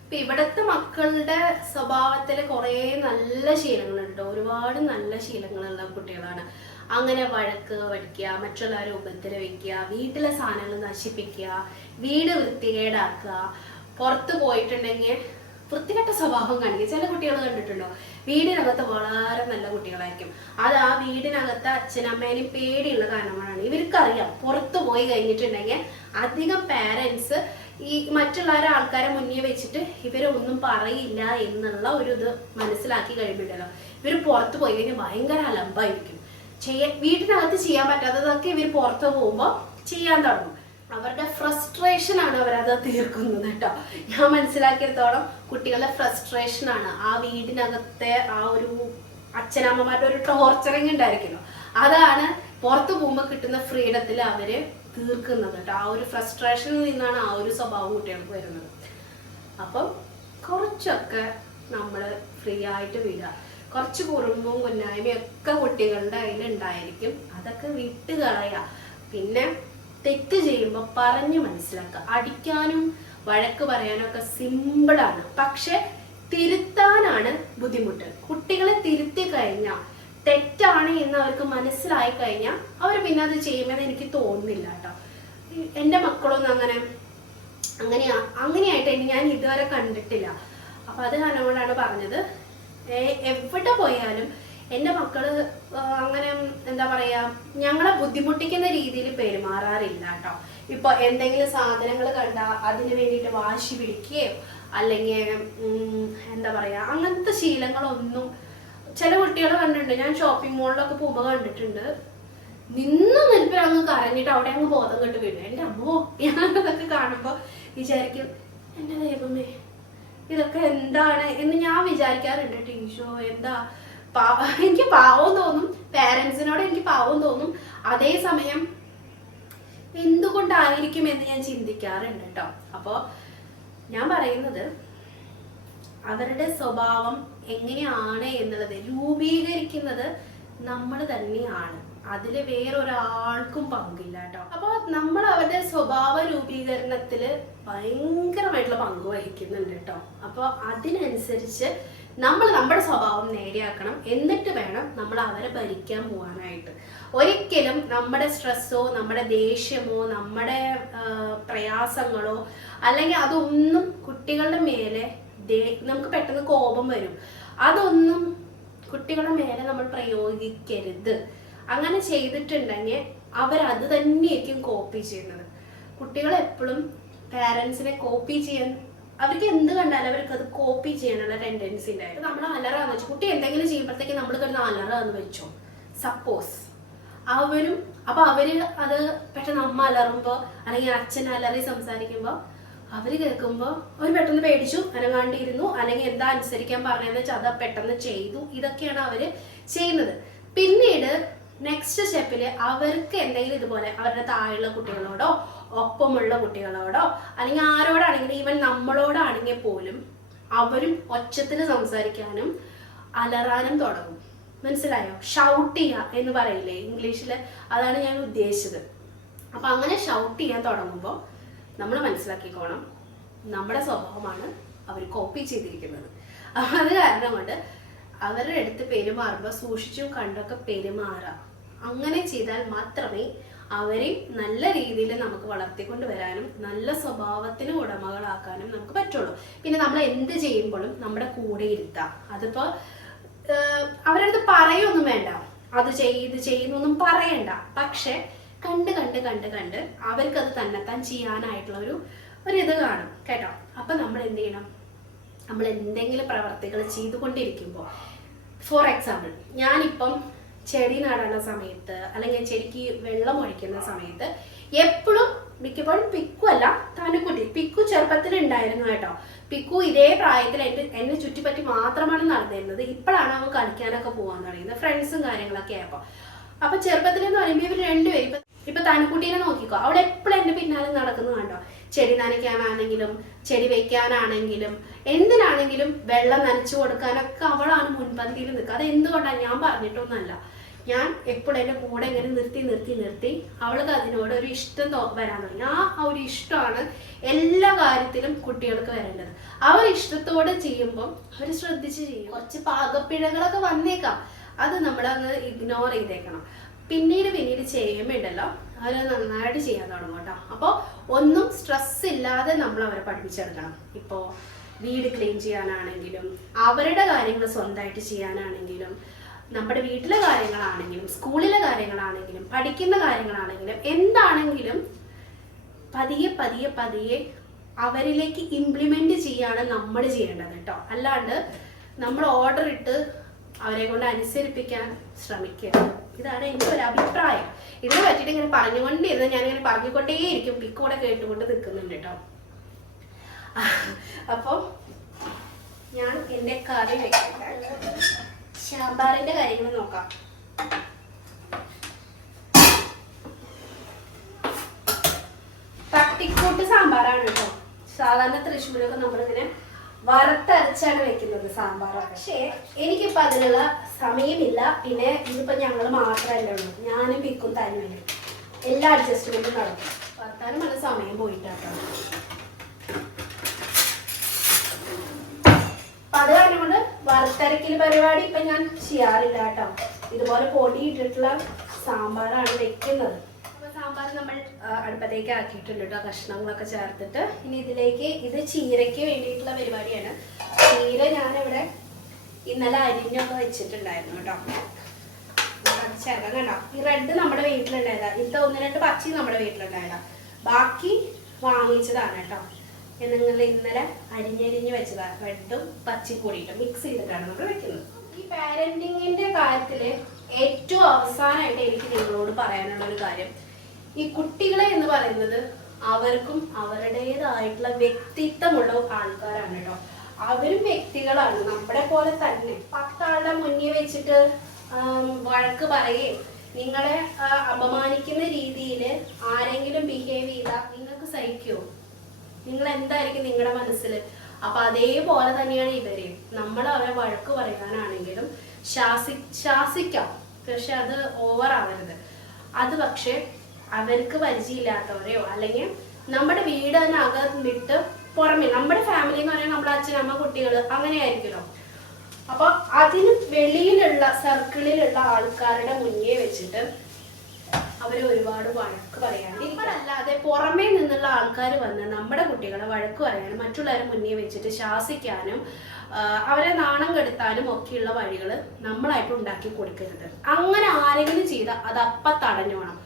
ഇപ്പൊ ഇവിടത്തെ മക്കളുടെ സ്വഭാവത്തില് കുറെ നല്ല ശീലങ്ങളുണ്ട്. ഒരുപാട് നല്ല ശീലങ്ങളുള്ള കുട്ടികളാണ്. അങ്ങനെ വഴക്ക് പഠിക്കുക, മറ്റുള്ളവരെ ഉപദ്രവിക്കുക, വീട്ടിലെ സാധനങ്ങൾ നശിപ്പിക്കുക, വീട് വൃത്തികേടാക്കുക, പുറത്ത് പോയിട്ടുണ്ടെങ്കിൽ വൃത്തികെട്ട സ്വഭാവം കാണിക്കുക. ചില കുട്ടികൾ കണ്ടിട്ടുണ്ടോ? വീടിനകത്ത് വളരെ നല്ല കുട്ടികളായിരിക്കും. അത് ആ വീടിനകത്ത് അച്ഛനമ്മേനും പേടിയുള്ള കാരണമാണ്. ഇവർക്കറിയാം പുറത്ത് പോയി കഴിഞ്ഞിട്ടുണ്ടെങ്കിൽ അധികം പാരൻസ് ഈ മറ്റുള്ളവരെ ആൾക്കാരെ മുന്നിൽ വെച്ചിട്ട് ഇവരൊന്നും പറയില്ല എന്നുള്ള ഒരു ഇത് മനസ്സിലാക്കി കഴിയുമ്പോഴല്ലോ ഇവർ പുറത്ത് പോയി കഴിഞ്ഞാൽ ഭയങ്കര അലമ്പായിരിക്കും. വീട്ടിനകത്ത് ചെയ്യാൻ പറ്റാത്തതൊക്കെ ഇവർ പുറത്ത് പോകുമ്പോൾ ചെയ്യാൻ തുടങ്ങും. അവരുടെ ഫ്രസ്ട്രേഷൻ ആണ് അവരത് തീർക്കുന്നത് കേട്ടോ. ഞാൻ മനസ്സിലാക്കിയിടത്തോളം കുട്ടികളുടെ ഫ്രസ്ട്രേഷൻ ആണ് ആ വീടിനകത്തെ ആ ഒരു അച്ഛനമ്മമാരുടെ ഒരു ടോർച്ചറിങ് ഉണ്ടായിരിക്കുമല്ലോ, അതാണ് പുറത്തു പോകുമ്പോൾ കിട്ടുന്ന ഫ്രീഡത്തിൽ അവര് തീർക്കുന്നത് കേട്ടോ. ആ ഒരു ഫ്രസ്ട്രേഷനിൽ നിന്നാണ് ആ ഒരു സ്വഭാവം കുട്ടികൾക്ക് വരുന്നത്. അപ്പം കുറച്ചൊക്കെ നമ്മൾ ഫ്രീ ആയിട്ട് വിടുക. കുറച്ച് കുറുമ്പും കുന്നായ്മയും ഒക്കെ കുട്ടികളുടെ കയ്യിലുണ്ടായിരിക്കും. അതൊക്കെ വിട്ട് കളയുക. പിന്നെ തെറ്റ് ചെയ്യുമ്പോൾ പറഞ്ഞ് മനസ്സിലാക്കുക. അടിക്കാനും വഴക്ക് പറയാനും ഒക്കെ സിമ്പിളാണ്, പക്ഷെ തിരുത്താനാണ് ബുദ്ധിമുട്ട്. കുട്ടികളെ തിരുത്തി കഴിഞ്ഞാൽ തെറ്റാണ് എന്ന് അവർക്ക് മനസ്സിലായി കഴിഞ്ഞാൽ അവർ പിന്നെ അത് ചെയ്യുമെന്ന് എനിക്ക് തോന്നുന്നില്ല കേട്ടോ. എൻ്റെ മക്കളൊന്നും അങ്ങനെയായിട്ട് ഞാൻ ഇതുവരെ കണ്ടിട്ടില്ല. അപ്പൊ അത് ഞാനോടാണ് പറഞ്ഞത്. എവിടെ പോയാലും എൻ്റെ മക്കള് അങ്ങനെ എന്താ പറയാ ഞങ്ങളെ ബുദ്ധിമുട്ടിക്കുന്ന രീതിയിൽ പെരുമാറാറില്ല കേട്ടോ. ഇപ്പൊ എന്തെങ്കിലും സാധനങ്ങൾ കണ്ടാൽ അതിന് വേണ്ടിയിട്ട് വാശി പിടിക്കുകയോ അല്ലെങ്കിൽ എന്താ പറയാ അങ്ങനത്തെ ശീലങ്ങളൊന്നും. ചില കുട്ടികൾ കണ്ടിട്ടുണ്ട്, ഞാൻ ഷോപ്പിംഗ് മോളിലൊക്കെ പോകുമ്പോൾ കണ്ടിട്ടുണ്ട്, നിൽപ്പിൽ അങ്ങ് കരഞ്ഞിട്ട് അവിടെ അങ്ങ് ബോധം കെട്ട് വീഴും. എൻ്റെ അമ്മോ, ഞാനതൊക്കെ കാണുമ്പോൾ വിചാരിക്കും എൻ്റെ ദൈവമേ ഇതൊക്കെ എന്താണ് എന്ന് ഞാൻ വിചാരിക്കാറുണ്ട്. ടീച്ചോ എന്താ എനിക്ക് പാവം തോന്നും, പാരൻസിനോട് എനിക്ക് പാവം തോന്നും. അതേസമയം എന്തുകൊണ്ടായിരിക്കും എന്ന് ഞാൻ ചിന്തിക്കാറുണ്ട് കേട്ടോ. അപ്പോൾ ഞാൻ പറയുന്നത് അവരുടെ സ്വഭാവം എങ്ങനെയാണ് എന്നുള്ളത് രൂപീകരിക്കുന്നത് നമ്മൾ തന്നെയാണ്. അതിൽ വേറൊരാൾക്കും പങ്കില്ല കേട്ടോ. അപ്പോൾ നമ്മൾ അവരുടെ സ്വഭാവ രൂപീകരണത്തിൽ ഭയങ്കരമായിട്ടുള്ള പങ്ക് വഹിക്കുന്നുണ്ട് കേട്ടോ. അപ്പോൾ അതിനനുസരിച്ച് നമ്മൾ നമ്മുടെ സ്വഭാവം നേരെയാക്കണം. എന്നിട്ട് വേണം നമ്മൾ അവരെ ഭരിക്കാൻ പോകാനായിട്ട്. ഒരിക്കലും നമ്മുടെ സ്ട്രെസ്സോ നമ്മുടെ ദേഷ്യമോ നമ്മുടെ പ്രയാസങ്ങളോ അല്ലെങ്കിൽ അതൊന്നും കുട്ടികളുടെ മേലെ നമുക്ക് പെട്ടെന്ന് കോപം വരും. അതൊന്നും കുട്ടികളുടെ മേലെ നമ്മൾ പ്രയോഗിക്കരുത്. അങ്ങനെ ചെയ്തിട്ടുണ്ടെങ്കിൽ അവരത് തന്നെയായിരിക്കും കോപ്പി ചെയ്യുന്നത്. കുട്ടികൾ എപ്പോഴും പാരൻസിനെ കോപ്പി ചെയ്യാൻ, അവർക്ക് എന്ത് കണ്ടാലും അവർക്ക് അത് കോപ്പി ചെയ്യാനുള്ള ടെൻഡൻസി ഉണ്ടായിരുന്നു. നമ്മൾ അലറാന്ന് വെച്ചു, കുട്ടി എന്തെങ്കിലും ചെയ്യുമ്പോഴത്തേക്ക് നമ്മൾ കിടന്ന് അലറാന്ന് വെച്ചോ സപ്പോസ്, അവര് അത് പെട്ടെന്ന് അമ്മ അലറുമ്പോൾ അല്ലെങ്കിൽ അച്ഛൻ അലറി സംസാരിക്കുമ്പോൾ അവര് കേൾക്കുമ്പോൾ അവർ പെട്ടെന്ന് പേടിച്ചു, അനങ്ങാണ്ടിരുന്നു, അല്ലെങ്കിൽ എന്താ അനുസരിക്കാൻ പറഞ്ഞതെന്ന് വെച്ചാൽ അത് പെട്ടെന്ന് ചെയ്തു. ഇതൊക്കെയാണ് അവര് ചെയ്യുന്നത്. പിന്നീട് നെക്സ്റ്റ് സ്റ്റെപ്പില് അവർക്ക് എന്തെങ്കിലും ഇതുപോലെ അവരുടെ താഴെയുള്ള കുട്ടികളോടോ ഒപ്പമുള്ള കുട്ടികളോടോ അല്ലെങ്കിൽ ആരോടാണെങ്കിലും ഈവൻ നമ്മളോടാണെങ്കിൽ പോലും അവരും ഒച്ചത്തിൽ സംസാരിക്കാനും അലറാനും തുടങ്ങും. മനസ്സിലായോ? ഷൗട്ട് ചെയ്യുക എന്ന് പറയില്ലേ ഇംഗ്ലീഷിൽ, അതാണ് ഞാൻ ഉദ്ദേശിച്ചത്. അപ്പൊ അങ്ങനെ ഷൗട്ട് ചെയ്യാൻ തുടങ്ങുമ്പോൾ നമ്മൾ മനസ്സിലാക്കിക്കോണം, നമ്മുടെ സ്വഭാവമാണ് അവർ കോപ്പി ചെയ്തിരിക്കുന്നത്. അത് കാരണം കൊണ്ട് അവരുടെ അടുത്ത് പെരുമാറുമ്പോൾ സൂക്ഷിച്ചും കണ്ടൊക്കെ പെരുമാറാം. അങ്ങനെ ചെയ്താൽ മാത്രമേ അവരെ നല്ല രീതിയിൽ നമുക്ക് വളർത്തിക്കൊണ്ട് വരാനും നല്ല സ്വഭാവത്തിന് ഉടമകളാക്കാനും നമുക്ക് പറ്റുള്ളൂ. പിന്നെ നമ്മൾ എന്ത് ചെയ്യുമ്പോഴും നമ്മുടെ കൂടെ ഇരുത്താം. അതിപ്പോ അവരടുത്ത് പറയൊന്നും വേണ്ട, അത് ചെയ്യുന്നൊന്നും പറയണ്ട. പക്ഷെ കണ്ട് കണ്ട് കണ്ട് കണ്ട് അവർക്കത് തന്നെത്താൻ ചെയ്യാനായിട്ടുള്ള ഒരു ഇത് കാണും കേട്ടോ. അപ്പൊ നമ്മൾ എന്ത് ചെയ്യണം? നമ്മൾ എന്തെങ്കിലും പ്രവർത്തികൾ ചെയ്തുകൊണ്ടിരിക്കുമ്പോൾ, ഫോർ എക്സാമ്പിൾ ഞാനിപ്പം ചെടി നടുന്ന സമയത്ത് അല്ലെങ്കിൽ ചെടിക്ക് വെള്ളം ഒഴിക്കുന്ന സമയത്ത് എപ്പോഴും മിക്കപ്പോഴും പിക്കു അല്ല തനുക്കുട്ടി, പിക്കു ചെറുപ്പത്തിൽ ഉണ്ടായിരുന്നു കേട്ടോ. പിക്കു ഇതേ പ്രായത്തിൽ എന്നെ ചുറ്റിപ്പറ്റി മാത്രമാണ് നടന്നിരുന്നത്. ഇപ്പോഴാണ് അവൻ കളിക്കാനൊക്കെ പോകാൻ തുടങ്ങിയത്, ഫ്രണ്ട്സും കാര്യങ്ങളൊക്കെ ആയപ്പോ. അപ്പൊ ചെറുപ്പത്തിൽ എന്ന് പറയുമ്പോൾ ഇവർ രണ്ടുപേരും ഇപ്പൊ തനുക്കുട്ടീനെ നോക്കിക്കോ, അവൾ എപ്പോഴും എന്റെ പിന്നാലെ നടക്കുന്നു കണ്ടോ. ചെടി നനയ്ക്കാനാണെങ്കിലും ചെടി വെക്കാനാണെങ്കിലും എന്തിനാണെങ്കിലും വെള്ളം നനച്ചു കൊടുക്കാനൊക്കെ അവളാണ് മുൻപന്തിയിൽ നിൽക്കുക. അത് എന്തുകൊണ്ടാണ് ഞാൻ പറഞ്ഞിട്ടൊന്നുമല്ല, ഞാൻ എപ്പോഴും എന്റെ കൂടെ ഇങ്ങനെ നിർത്തി അവൾക്ക് അതിനോട് ഒരു ഇഷ്ടം വരാൻ തുടങ്ങി. ആ ഒരു ഇഷ്ടമാണ് എല്ലാ കാര്യത്തിലും കുട്ടികൾക്ക് വരേണ്ടത്. അവർ ഇഷ്ടത്തോടെ ചെയ്യുമ്പോൾ അവർ ശ്രദ്ധിച്ച് ചെയ്യും. കുറച്ച് പാകപ്പിഴകളൊക്കെ വന്നേക്കാം, അത് നമ്മളങ്ങ് ഇഗ്നോർ ചെയ്തേക്കണം. പിന്നീട് ചെയ്യുമ്പോണ്ടല്ലോ അവർ നന്നായിട്ട് ചെയ്യാൻ തുടങ്ങും കേട്ടോ. അപ്പോൾ ഒന്നും സ്ട്രെസ് ഇല്ലാതെ നമ്മൾ അവരെ പഠിപ്പിച്ചെടുക്കണം. ഇപ്പോൾ വീട് ക്ലീൻ ചെയ്യാനാണെങ്കിലും അവരുടെ കാര്യങ്ങൾ സ്വന്തമായിട്ട് ചെയ്യാനാണെങ്കിലും നമ്മുടെ വീട്ടിലെ കാര്യങ്ങളാണെങ്കിലും സ്കൂളിലെ കാര്യങ്ങളാണെങ്കിലും പഠിക്കുന്ന കാര്യങ്ങളാണെങ്കിലും എന്താണെങ്കിലും പതിയെ പതിയെ പതിയെ അവരിലേക്ക് ഇംപ്ലിമെന്റ് ചെയ്യാണ് നമ്മൾ ചെയ്യേണ്ടത് കേട്ടോ. അല്ലാണ്ട് നമ്മൾ ഓർഡർ ഇട്ട് അവരെ കൊണ്ട് അനുസരിപ്പിക്കാൻ ശ്രമിക്കരുത്. ഇതാണ് എൻ്റെ ഒരു അഭിപ്രായം. ഇതിനെ പറ്റിയിട്ട് ഇങ്ങനെ പറഞ്ഞുകൊണ്ടിരുന്ന ഞാനിങ്ങനെ പറഞ്ഞുകൊണ്ടേയിരിക്കും, പിക്കൂടെ കേട്ടുകൊണ്ട് നിൽക്കുന്നുണ്ട് കേട്ടോ. അപ്പൊ ഞാൻ എൻ്റെ കറി വെക്കട്ടെ, സാമ്പാറിന്റെ കാര്യങ്ങൾ നോക്കാം. തട്ടിക്കൂട്ട് സാമ്പാറാണ് കേട്ടോ. സാധാരണ തൃശ്ശൂരൊക്കെ നമ്മളിങ്ങനെ വറുത്തരച്ചാണ് വെക്കുന്നത് സാമ്പാർ. പക്ഷേ എനിക്കിപ്പോൾ അതിനുള്ള സമയമില്ല. പിന്നെ ഇതിപ്പോൾ ഞങ്ങൾ മാത്രമല്ലേ ഉള്ളൂ, ഞാനും പിക്കും തരുമല്ലോ, എല്ലാ അഡ്ജസ്റ്റ്മെന്റും നടക്കും. വറുത്താനും നല്ല സമയം പോയിട്ടാട്ടോ. അപ്പൊ അത് കാരണം കൊണ്ട് വറുത്തരക്കൽ പരിപാടി ഇപ്പൊ ഞാൻ ചെയ്യാറില്ല കേട്ടോ. ഇതുപോലെ പൊടി ഇട്ടിട്ടുള്ള സാമ്പാറാണ് വെക്കുന്നത്. അപ്പൊ സാമ്പാർ നമ്മൾ അടുപ്പത്തേക്ക് ആക്കിയിട്ടുണ്ട് കേട്ടോ, കഷ്ണങ്ങളൊക്കെ ചേർത്തിട്ട്. ഇനി ഇതിലേക്ക് ഇത് ചീരയ്ക്ക് വേണ്ടിയിട്ടുള്ള പരിപാടിയാണ്. ചീര ഞാനിവിടെ ഇന്നലെ അരിഞ്ഞൊക്കെ വെച്ചിട്ടുണ്ടായിരുന്നു കേട്ടോ. ചേർക്കാം കണ്ടോ. ഈ റെഡ് നമ്മുടെ വീട്ടിലുണ്ടായതാ, ഇന്നത്തെ 1-2 പച്ചി നമ്മുടെ വീട്ടിലുണ്ടായതാ, ബാക്കി വാങ്ങിച്ചതാണ് കേട്ടോ. നിങ്ങൾ ഇന്നലെ അരിഞ്ഞരിഞ്ഞ് വെച്ചതാണ്. റെഡും പച്ചയും കൂടിയിട്ട് മിക്സ് ചെയ്തിട്ടാണ് നമ്മൾ വെക്കുന്നത്. ഈ പാരന്റിങ്ങിന്റെ കാര്യത്തില് ഏറ്റവും അവസാനമായിട്ട് എനിക്ക് നിങ്ങളോട് പറയാനുള്ള ഒരു കാര്യം, ഈ കുട്ടികളെ എന്ന് പറയുന്നത് അവർക്കും അവരുടേതായിട്ടുള്ള വ്യക്തിത്വമുള്ള ആൾക്കാരാണ് കേട്ടോ. അവരും വ്യക്തികളാണ്, നമ്മളെ പോലെ തന്നെ. 10 ആളുടെ മുന്നിൽ വെച്ചിട്ട് വഴക്ക് പറയുകയും നിങ്ങളെ അപമാനിക്കുന്ന രീതിയിൽ ആരെങ്കിലും ബിഹേവ് ചെയ്താൽ നിങ്ങൾക്ക് സഹിക്കുമോ? നിങ്ങൾ എന്തായിരിക്കും നിങ്ങളുടെ മനസ്സിൽ? അപ്പൊ അതേപോലെ തന്നെയാണ് ഇവര്. നമ്മൾ അവരെ വഴക്ക് പറയാനാണെങ്കിലും ശാസിക്കാം, പക്ഷെ അത് ഓവർ ആവരുത്. അത് പക്ഷെ അവർക്ക് പരിചയമില്ലാത്തവരെയോ അല്ലെങ്കിൽ നമ്മുടെ വീട് തന്നെ വിട്ട് പുറമെ, നമ്മുടെ ഫാമിലി എന്ന് പറഞ്ഞാൽ നമ്മുടെ അച്ഛൻ അമ്മ കുട്ടികൾ അങ്ങനെ ആയിരിക്കുമല്ലോ. അപ്പൊ അതിന് വെളിയിലുള്ള സർക്കിളിലുള്ള ആൾക്കാരുടെ മുന്നേ വെച്ചിട്ട് അവര് ഒരുപാട് വഴക്ക് പറയാനും ഇപ്പോഴല്ലാതെ പുറമേ നിന്നുള്ള ആൾക്കാർ വന്ന് നമ്മുടെ കുട്ടികളെ വഴക്ക് പറയാനും മറ്റുള്ളവരെ മുന്നേ വെച്ചിട്ട് ശാസിക്കാനും അവരെ നാണം കെടുത്താനും ഒക്കെയുള്ള വഴികൾ നമ്മളായിട്ട് ഉണ്ടാക്കി കൊടുക്കരുത്. അങ്ങനെ ആരെങ്കിലും ചെയ്താൽ അത് അപ്പം തടഞ്ഞോണം.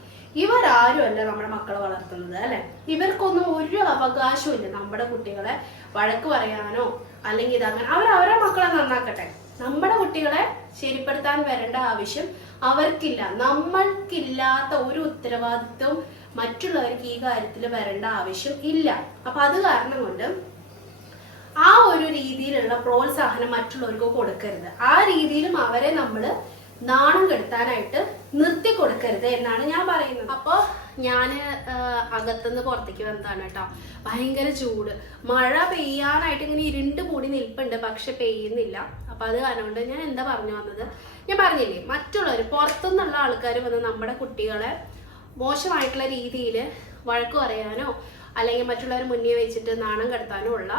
ഇവരാരും അല്ല നമ്മുടെ മക്കളെ വളർത്തുന്നത് അല്ലെ. ഇവർക്കൊന്നും ഒരു അവകാശവും ഇല്ല നമ്മുടെ കുട്ടികളെ വഴക്ക് പറയാനോ അല്ലെങ്കിൽ ഇതങ്ങനെ. അവരവരുടെ മക്കളെ നന്നാക്കട്ടെ. നമ്മുടെ കുട്ടികളെ ശരിപ്പെടുത്താൻ വരേണ്ട ആവശ്യം അവർക്കില്ല. നമ്മൾക്കില്ലാത്ത ഒരു ഉത്തരവാദിത്വം മറ്റുള്ളവർക്ക് ഈ കാര്യത്തിൽ വരേണ്ട ആവശ്യം ഇല്ല. അപ്പൊ അത് കാരണം കൊണ്ട് ആ ഒരു രീതിയിലുള്ള പ്രോത്സാഹനം മറ്റുള്ളവർക്ക് കൊടുക്കരുത്. ആ രീതിയിലും അവരെ നമ്മൾ നാണം കെടുത്താനായിട്ട് നിർത്തി കൊടുക്കരുത് എന്നാണ് ഞാൻ പറയുന്നത്. അപ്പോൾ ഞാൻ അകത്തുനിന്ന് പുറത്തേക്ക് വന്നതാണ് കേട്ടോ. ഭയങ്കര ചൂട്, മഴ പെയ്യാനായിട്ട് ഇങ്ങനെ ഇരുണ്ട് മൂടി നിൽപ്പുണ്ട്, പക്ഷെ പെയ്യുന്നില്ല. അപ്പൊ അത് കാരണം കൊണ്ട് ഞാൻ എന്താ പറഞ്ഞു വന്നത്, ഞാൻ പറഞ്ഞില്ലേ, മറ്റുള്ളവർ പുറത്തുനിന്നുള്ള ആൾക്കാർ വന്ന് നമ്മുടെ കുട്ടികളെ മോശമായിട്ടുള്ള രീതിയിൽ വഴക്ക് പറയാനോ അല്ലെങ്കിൽ മറ്റുള്ളവർ മുന്നേ വെച്ചിട്ട് നാണം കെടുത്താനോ ഉള്ള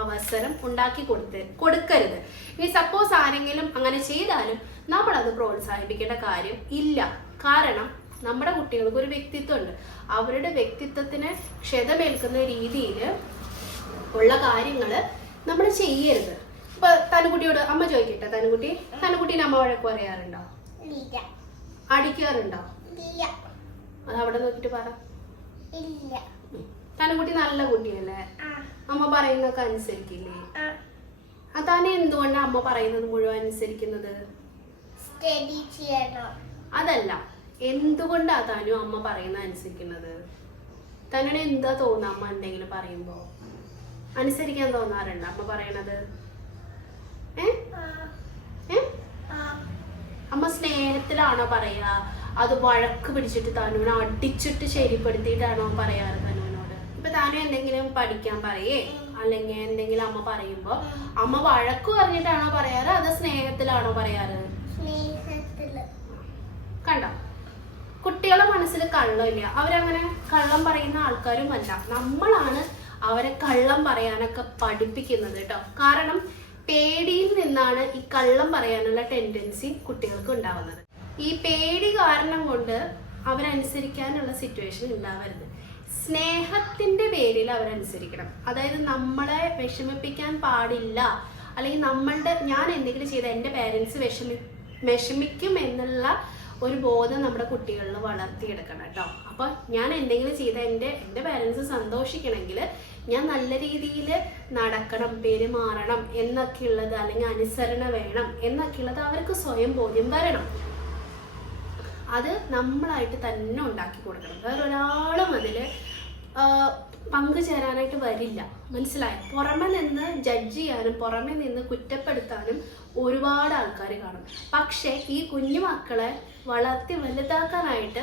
അവസരം ഉണ്ടാക്കി കൊടുക്കരുത്. ഇനി സപ്പോസ് ആരെങ്കിലും അങ്ങനെ ചെയ്താലും നമ്മളത് പ്രോത്സാഹിപ്പിക്കേണ്ട കാര്യം ഇല്ല. കാരണം നമ്മുടെ കുട്ടികൾക്ക് ഒരു വ്യക്തിത്വം ഉണ്ട്. അവരുടെ വ്യക്തിത്വത്തിന് ക്ഷതമേൽക്കുന്ന രീതിയിൽ ഉള്ള കാര്യങ്ങൾ നമ്മൾ ചെയ്യരുത്. ഇപ്പൊ തനുകുട്ടിയോട് അമ്മ ചോദിക്കട്ടെ, തനുകുട്ടീനെ അമ്മ വഴക്ക് പറയാറുണ്ടോ? അടിക്കാറുണ്ടോ? അത് അവിടെ നോക്കിട്ട് പറ. തനുകുട്ടി നല്ല കുട്ടിയല്ലേ? അമ്മ പറയുന്നൊക്കെ അനുസരിക്കില്ലേ? തന്നെ എന്തുകൊണ്ടാണ് അമ്മ പറയുന്നത് മുഴുവൻ അനുസരിക്കുന്നത്? അതല്ല, എന്തുകൊണ്ടാ തനു അമ്മ പറയുന്നത് അനുസരിക്കുന്നത്? തന്നെ എന്താ തോന്നുക അമ്മ എന്തെങ്കിലും പറയുമ്പോ? അനുസരിക്കാൻ തോന്നാറുണ്ട് അമ്മ പറയണത്? അമ്മ സ്നേഹത്തിലാണോ പറയാ? അത് വഴക്ക് പിടിച്ചിട്ട് തനുവിനെ അടിച്ചിട്ട് ശരിപ്പെടുത്തിയിട്ടാണോ പറയാറ് തനുവിനോട്? ഇപ്പൊ താനു എന്തെങ്കിലും പഠിക്കാൻ പറയേ അല്ലെങ്കിൽ എന്തെങ്കിലും അമ്മ പറയുമ്പോ അമ്മ വഴക്ക് പറഞ്ഞിട്ടാണോ പറയാറ് അത് സ്നേഹത്തിലാണോ പറയാറ്? കണ്ടോ, കുട്ടികളുടെ മനസ്സിൽ കള്ളമില്ല. അവരങ്ങനെ കള്ളം പറയുന്ന ആൾക്കാരുമല്ല. നമ്മളാണ് അവരെ കള്ളം പറയാനൊക്കെ പഠിപ്പിക്കുന്നത് കേട്ടോ. കാരണം പേടിയിൽ നിന്നാണ് ഈ കള്ളം പറയാനുള്ള ടെൻഡൻസി കുട്ടികൾക്ക് ഉണ്ടാവുന്നത്. ഈ പേടി കാരണം കൊണ്ട് അവരനുസരിക്കാനുള്ള സിറ്റുവേഷൻ ഉണ്ടാവരുത്. സ്നേഹത്തിന്റെ പേരിൽ അവരനുസരിക്കണം. അതായത് നമ്മളെ വിഷമിപ്പിക്കാൻ പാടില്ല, അല്ലെങ്കിൽ ഞാൻ എന്തെങ്കിലും ചെയ്ത എൻ്റെ പേരൻസ് വിഷമിക്കും എന്നുള്ള ഒരു ബോധം നമ്മുടെ കുട്ടികളിൽ വളർത്തിയെടുക്കണം കേട്ടോ. അപ്പൊ ഞാൻ എന്തെങ്കിലും ചെയ്ത എൻ്റെ പേരൻസ് സന്തോഷിക്കണമെങ്കിൽ ഞാൻ നല്ല രീതിയിൽ നടക്കണം, പെരുമാറണം എന്നൊക്കെയുള്ളത്, അല്ലെങ്കിൽ അനുസരണ വേണം എന്നൊക്കെയുള്ളത് അവർക്ക് സ്വയം ബോധ്യം വരണം. അത് നമ്മളായിട്ട് തന്നെ ഉണ്ടാക്കി കൊടുക്കണം. വേറൊരാളും അതിൽ പങ്കുചേരാനായിട്ട് വരില്ല. മനസ്സിലായോ? പുറമെ നിന്ന് ജഡ്ജ് ചെയ്യാനും പുറമെ നിന്ന് കുറ്റപ്പെടുത്താനും ഒരുപാട് ആൾക്കാർ കാണും. പക്ഷെ ഈ കുഞ്ഞു മക്കളെ വളർത്തി വലുതാക്കാനായിട്ട്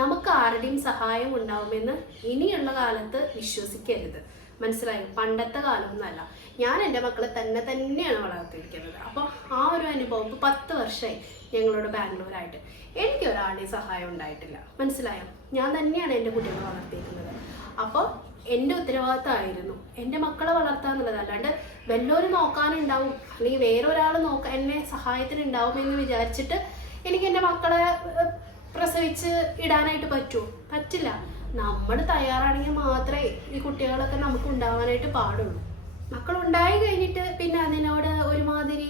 നമുക്ക് ആരുടെയും സഹായം ഉണ്ടാവുമെന്ന് ഇനിയുള്ള കാലത്ത് വിശ്വസിക്കരുത്. മനസ്സിലായോ? പണ്ടത്തെ കാലമൊന്നുമല്ല. ഞാൻ എൻ്റെ മക്കളെ തന്നെയാണ് വളർത്തിയിരിക്കുന്നത്. അപ്പോൾ ആ ഒരു അനുഭവം ഇപ്പോൾ 10 വർഷമായി ഞങ്ങളോട് ബാംഗ്ലൂരായിട്ട് എനിക്ക് ഒരാളുടെയും സഹായം ഉണ്ടായിട്ടില്ല. മനസ്സിലായോ? ഞാൻ തന്നെയാണ് എൻ്റെ കുട്ടികളെ വളർത്തിയിരിക്കുന്നത്. അപ്പോൾ എൻ്റെ ഉത്തരവാദിത്തമായിരുന്നു എൻ്റെ മക്കളെ വളർത്താന്നുള്ളത്. അല്ലാണ്ട് വല്ലവരും നോക്കാനുണ്ടാവും അല്ലെങ്കിൽ വേറൊരാൾ എന്നെ സഹായത്തിനുണ്ടാവും എന്ന് വിചാരിച്ചിട്ട് എനിക്ക് എൻ്റെ മക്കളെ പ്രസവിച്ച് ഇടാനായിട്ട് പറ്റുമോ? പറ്റില്ല. നമ്മൾ തയ്യാറാണെങ്കിൽ മാത്രമേ ഈ കുട്ടികളൊക്കെ നമുക്ക് ഉണ്ടാവാനായിട്ട് പാടുള്ളൂ. മക്കളുണ്ടായി കഴിഞ്ഞിട്ട് പിന്നെ അതിനോട് ഒരുമാതിരി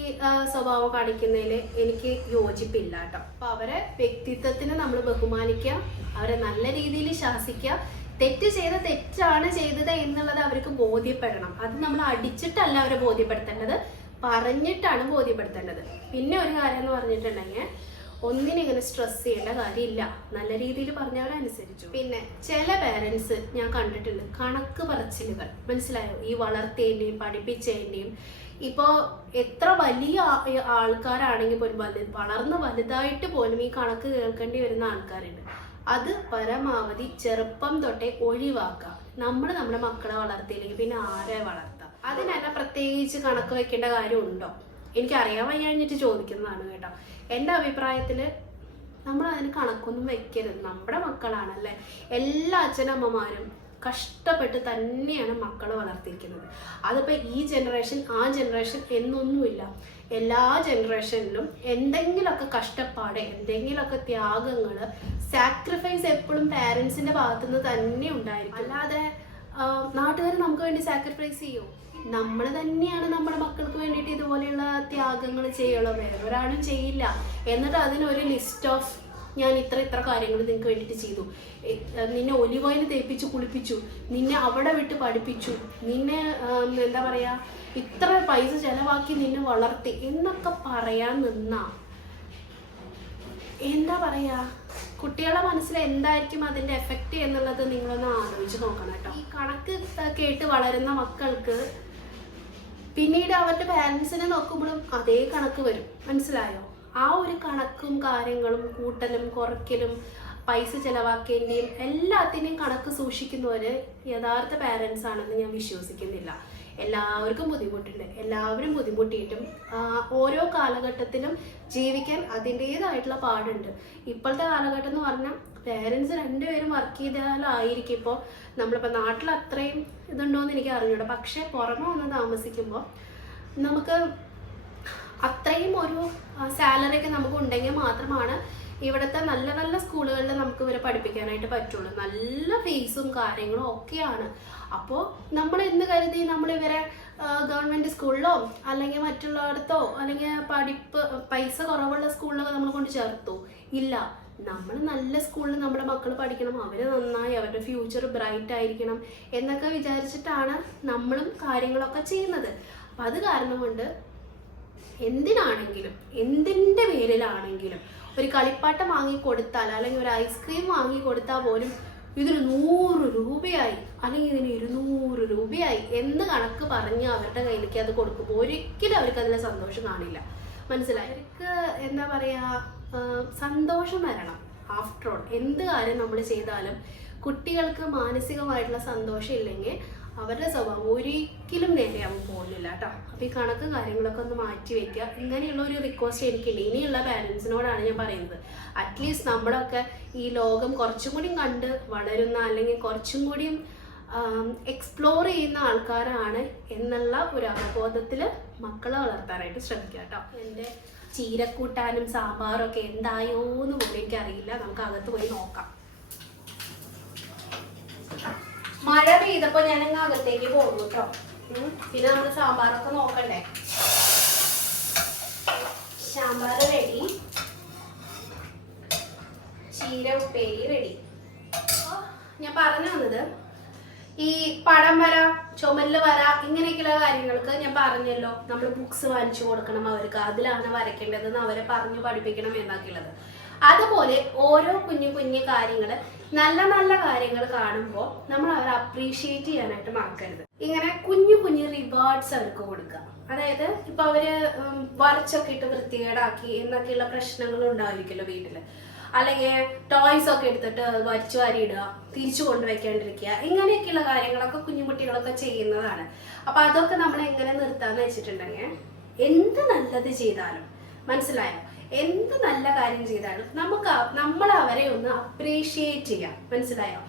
സ്വഭാവം കാണിക്കുന്നതിൽ എനിക്ക് യോജിപ്പില്ല കേട്ടോ. അപ്പൊ അവരെ വ്യക്തിത്വത്തിനെ നമ്മൾ ബഹുമാനിക്കുക, അവരെ നല്ല രീതിയിൽ ശാസിക്കുക. തെറ്റ് ചെയ്ത തെറ്റാണ് ചെയ്തത് എന്നുള്ളത് അവർക്ക് ബോധ്യപ്പെടണം. അത് നമ്മൾ അടിച്ചിട്ടല്ല അവരെ ബോധ്യപ്പെടുത്തേണ്ടത്, പറഞ്ഞിട്ടാണ് ബോധ്യപ്പെടുത്തേണ്ടത്. പിന്നെ ഒരു കാര്യം എന്ന് പറഞ്ഞിട്ടുണ്ടെങ്കിൽ ഒന്നിനിങ്ങനെ സ്ട്രെസ് ചെയ്യേണ്ട കാര്യമില്ല. നല്ല രീതിയിൽ പറഞ്ഞവരനുസരിച്ചു. പിന്നെ ചില പേരൻസ് ഞാൻ കണ്ടിട്ടുണ്ട് കണക്ക് പറച്ചിലുകൾ. മനസ്സിലായോ? ഈ വളർത്തേൻ്റെയും പഠിപ്പിച്ചതിൻ്റെയും ഇപ്പോൾ എത്ര വലിയ ആൾക്കാരാണെങ്കിൽ പോലും വളർന്ന് വലുതായിട്ട് പോലും ഈ കണക്ക് കേൾക്കേണ്ടി വരുന്ന ആൾക്കാരുണ്ട്. അത് പരമാവധി ചെറുപ്പം തൊട്ടേ ഒഴിവാക്കാം. നമ്മുടെ മക്കളെ വളർത്തിയില്ലെങ്കിൽ പിന്നെ ആരെ വളർത്താം? അതിനല്ല പ്രത്യേകിച്ച് കണക്ക് വെക്കേണ്ട കാര്യമുണ്ടോ? എനിക്കറിയാൻ വയ്യാഞ്ഞിട്ട് ചോദിക്കുന്നതാണ് കേട്ടോ. എൻ്റെ അഭിപ്രായത്തിൽ നമ്മൾ അതിന് കണക്കൊന്നും വെക്കരുത്. നമ്മുടെ മക്കളാണല്ലേ. എല്ലാ അച്ഛനമ്മമാരും കഷ്ടപ്പെട്ട് തന്നെയാണ് മക്കളെ വളർത്തിയിരിക്കുന്നത്. അതിപ്പോൾ ഈ ജനറേഷൻ ആ ജനറേഷൻ എന്നൊന്നുമില്ല, എല്ലാ ജനറേഷനിലും എന്തെങ്കിലുമൊക്കെ കഷ്ടപ്പാട്, എന്തെങ്കിലുമൊക്കെ ത്യാഗങ്ങൾ, സാക്രിഫൈസ് എപ്പോഴും പാരൻസിൻ്റെ ഭാഗത്തുനിന്ന് തന്നെ ഉണ്ടായിരിക്കും. അല്ലാതെ നാട്ടുകാർ നമുക്ക് വേണ്ടി സാക്രിഫൈസ് ചെയ്യും. നമ്മൾ തന്നെയാണ് നമ്മുടെ മക്കൾക്ക് വേണ്ടിയിട്ട് ഇതുപോലെയുള്ള ത്യാഗങ്ങൾ ചെയ്യുള്ളൂ, വേറെ ഒരാളും ചെയ്യില്ല. എന്നിട്ട് അതിനൊരു ലിസ്റ്റ് ഓഫ് ഞാൻ ഇത്ര കാര്യങ്ങൾ നിങ്ങൾക്ക് വേണ്ടിയിട്ട് ചെയ്തു, നിന്നെ ഒലിവ് ഓയിൽ തേപ്പിച്ചു കുളിപ്പിച്ചു, നിന്നെ അവിടെ വിട്ട് പഠിപ്പിച്ചു, നിന്നെ എന്താ പറയുക ഇത്ര പൈസ ചിലവാക്കി നിന്നെ വളർത്തി എന്നൊക്കെ പറയാൻ നിന്നാ എന്താ പറയുക, കുട്ടികളുടെ മനസ്സിൽ എന്തായിരിക്കും അതിൻ്റെ എഫക്റ്റ് എന്നുള്ളത് നിങ്ങളൊന്ന് ആലോചിച്ച് നോക്കണം കേട്ടോ. ഈ കണക്ക് കേട്ട് വളരുന്ന മക്കൾക്ക് പിന്നീട് അവരുടെ പാരൻസിനെ നോക്കുമ്പോഴും അതേ കണക്ക് വരും, മനസ്സിലായോ? ആ ഒരു കണക്കും കാര്യങ്ങളും കൂട്ടലും കുറയ്ക്കലും പൈസ ചിലവാക്കേണ്ടിയും എല്ലാത്തിനെയും കണക്ക് സൂക്ഷിക്കുന്നവർ യഥാർത്ഥ പാരൻസ് ആണെന്ന് ഞാൻ വിശ്വസിക്കുന്നില്ല. എല്ലാവർക്കും ബുദ്ധിമുട്ടുണ്ട്, എല്ലാവരും ബുദ്ധിമുട്ടിയിട്ടും ഓരോ കാലഘട്ടത്തിലും ജീവിക്കാൻ അതിൻ്റേതായിട്ടുള്ള പാടുണ്ട്. ഇപ്പോഴത്തെ കാലഘട്ടം എന്ന് പറഞ്ഞാൽ പേരൻസ് രണ്ടുപേരും വർക്ക് ചെയ്താലായിരിക്കും. ഇപ്പോൾ നമ്മളിപ്പോൾ നാട്ടിൽ അത്രയും ഇതുണ്ടോയെന്ന് എനിക്ക് അറിഞ്ഞൂടാ, പക്ഷേ പുറമെ വന്ന് താമസിക്കുമ്പോൾ നമുക്ക് അത്രയും ഒരു സാലറി ഒക്കെ നമുക്ക് ഉണ്ടെങ്കിൽ മാത്രമാണ് ഇവിടുത്തെ നല്ല നല്ല സ്കൂളുകളിൽ നമുക്ക് ഇവരെ പഠിപ്പിക്കാനായിട്ട് പറ്റുള്ളൂ. നല്ല ഫീസും കാര്യങ്ങളും ഒക്കെയാണ്. അപ്പോൾ നമ്മൾ എന്ന് കരുതി നമ്മളിവരെ ഗവൺമെൻറ് സ്കൂളിലോ അല്ലെങ്കിൽ മറ്റുള്ളയിടത്തോ അല്ലെങ്കിൽ പൈസ കുറവുള്ള സ്കൂളിലൊക്കെ നമ്മൾ കൊണ്ട് ചേർത്തു ഇല്ല. നമ്മൾ നല്ല സ്കൂളിൽ നമ്മുടെ മക്കൾ പഠിക്കണം, അവർ നന്നായി അവരുടെ ഫ്യൂച്ചർ ബ്രൈറ്റ് ആയിരിക്കണം എന്നൊക്കെ വിചാരിച്ചിട്ടാണ് നമ്മളും കാര്യങ്ങളൊക്കെ ചെയ്യുന്നത്. അപ്പം അത് കാരണം കൊണ്ട് എന്തിനാണെങ്കിലും എന്തിൻ്റെ പേരിലാണെങ്കിലും ഒരു കളിപ്പാട്ടം വാങ്ങിക്കൊടുത്താൽ അല്ലെങ്കിൽ ഒരു ഐസ്ക്രീം വാങ്ങിക്കൊടുത്താൽ പോലും ഇതിന് 100 രൂപയായി അല്ലെങ്കിൽ ഇതിന് 200 രൂപയായി എന്ന് കണക്ക് പറഞ്ഞ് അവരുടെ കയ്യിലേക്ക് അത് കൊടുക്കുമ്പോൾ ഒരിക്കലും അവർക്ക് അതിൽ സന്തോഷം കാണില്ല, മനസ്സിലായി? അവർക്ക് എന്താ പറയുക, സന്തോഷം വരണം. ആഫ്റ്റർ ഓൾ എന്ത് കാര്യം നമ്മൾ ചെയ്താലും കുട്ടികൾക്ക് മാനസികമായിട്ടുള്ള സന്തോഷം ഇല്ലെങ്കിൽ അവരുടെ സ്വഭാവം ഒരിക്കലും നേരെയാവാൻ പോകുന്നില്ല കേട്ടോ. അപ്പോൾ ഈ കണക്ക് കാര്യങ്ങളൊക്കെ ഒന്ന് മാറ്റി വയ്ക്കുക. ഇങ്ങനെയുള്ള ഒരു റിക്വസ്റ്റ് എനിക്കുണ്ട് ഇനിയുള്ള പാരൻസിനോടാണ് ഞാൻ പറയുന്നത്. അറ്റ്ലീസ്റ്റ് നമ്മളൊക്കെ ഈ ലോകം കുറച്ചും കൂടി കണ്ട് വളരുന്ന അല്ലെങ്കിൽ കുറച്ചും കൂടിയും എക്സ്പ്ലോർ ചെയ്യുന്ന ആൾക്കാരാണ് എന്നുള്ള ഒരു അവബോധത്തിൽ മക്കളെ വളർത്താനായിട്ട് ശ്രമിക്കുക കേട്ടോ. എൻ്റെ ചീരക്കൂട്ടാനും സാമ്പാറും ഒക്കെ എന്തായോ എന്ന് പോലും എനിക്കറിയില്ല. നമുക്ക് അകത്ത് പോയി നോക്കാം. മഴ പെയ്തപ്പോ ഞാനങ്ങ് അകത്തേക്ക് പോകും കേട്ടോ. പിന്നെ നമ്മൾ സാമ്പാറൊക്കെ നോക്കണ്ടേ. സാമ്പാർ റെഡി, ചീര ഉപ്പേരി റെഡി. ഞാൻ പറഞ്ഞു വന്നത് ഈ പടം വര, ചുമലിൽ വര, ഇങ്ങനെയൊക്കെയുള്ള കാര്യങ്ങൾക്ക് ഞാൻ പറഞ്ഞല്ലോ, നമ്മൾ ബുക്സ് വാങ്ങിച്ചു കൊടുക്കണം അവർക്ക്, അതിലാണ് വരയ്ക്കേണ്ടതെന്ന് അവരെ പറഞ്ഞു പഠിപ്പിക്കണം എന്നൊക്കെയുള്ളത്. അതുപോലെ ഓരോ കുഞ്ഞു കുഞ്ഞു കാര്യങ്ങൾ, നല്ല നല്ല കാര്യങ്ങൾ കാണുമ്പോൾ നമ്മൾ അവരെ അപ്രീഷിയേറ്റ് ചെയ്യാനായിട്ട് മറക്കരുത്. ഇങ്ങനെ കുഞ്ഞു കുഞ്ഞു റിവാർഡ്സ് അവർക്ക് കൊടുക്കുക. അതായത് ഇപ്പൊ അവര് വരച്ചൊക്കെ ഇട്ട് വൃത്തികേടാക്കി എന്നൊക്കെയുള്ള പ്രശ്നങ്ങൾ ഉണ്ടായിരിക്കുമല്ലോ വീട്ടിൽ. അല്ലെങ്കിൽ ടോയ്സ് ഒക്കെ എടുത്തിട്ട് വരച്ചു വാരിയിടുക, തിരിച്ചു കൊണ്ടുവയ്ക്കാണ്ടിരിക്കുക, ഇങ്ങനെയൊക്കെയുള്ള കാര്യങ്ങളൊക്കെ കുഞ്ഞുകുട്ടികളൊക്കെ ചെയ്യുന്നതാണ്. അപ്പൊ അതൊക്കെ നമ്മൾ എങ്ങനെ നിർത്താന്ന് വെച്ചിട്ടുണ്ടെങ്കിൽ എന്ത് നല്ലത് ചെയ്താലും, മനസ്സിലായോ, എന്ത് നല്ല കാര്യം ചെയ്താലും നമ്മൾ അവരെ ഒന്ന് അപ്രീഷിയേറ്റ് ചെയ്യാം, മനസ്സിലായോ?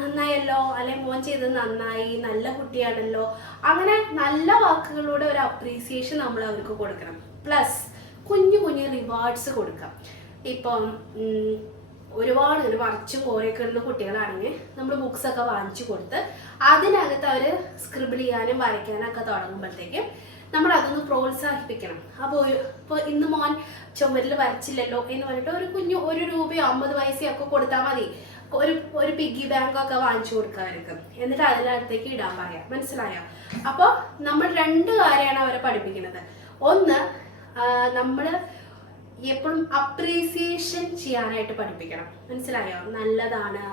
നന്നായല്ലോ, അല്ലെ മോൻ ചെയ്തത് നന്നായി, നല്ല കുട്ടിയാണല്ലോ, അങ്ങനെ നല്ല വാക്കുകളിലൂടെ ഒരു അപ്രീസിയേഷൻ നമ്മൾ അവർക്ക് കൊടുക്കണം. പ്ലസ് കുഞ്ഞു കുഞ്ഞു റിവാർഡ്സ് കൊടുക്കാം. ഇപ്പം ഒരുപാട് ഇങ്ങനെ വരച്ചും കോരയൊക്കെ ഉള്ള കുട്ടികളാണെങ്കിൽ നമ്മൾ ബുക്സൊക്കെ വാങ്ങിച്ചു കൊടുത്ത് അതിനകത്ത് അവർ സ്ക്രിബിൾ ചെയ്യാനും വരയ്ക്കാനൊക്കെ തുടങ്ങുമ്പോഴത്തേക്കും നമ്മൾ അതൊന്ന് പ്രോത്സാഹിപ്പിക്കണം. അപ്പോൾ ഇപ്പോൾ ഇന്ന് മോൻ ചുമരിൽ വരച്ചില്ലല്ലോ എന്ന് പറഞ്ഞിട്ട് ഒരു രൂപയോ 50 പൈസയോ ഒക്കെ കൊടുത്താൽ മതി. ഒരു പിഗ്ഗി ബാങ്കൊക്കെ വാങ്ങിച്ചു കൊടുക്കുക അവർക്ക്, എന്നിട്ട് അതിനകത്തേക്ക് ഇടാൻ പറയാം, മനസ്സിലായോ? അപ്പോൾ നമ്മൾ 2 കാര്യമാണ് അവരെ പഠിപ്പിക്കുന്നത്. ഒന്ന്, നമ്മൾ എപ്പോഴും അപ്രീസിയേഷൻ ചെയ്യാനായിട്ട് പഠിപ്പിക്കണം, മനസ്സിലായോ? നല്ലതാണ്,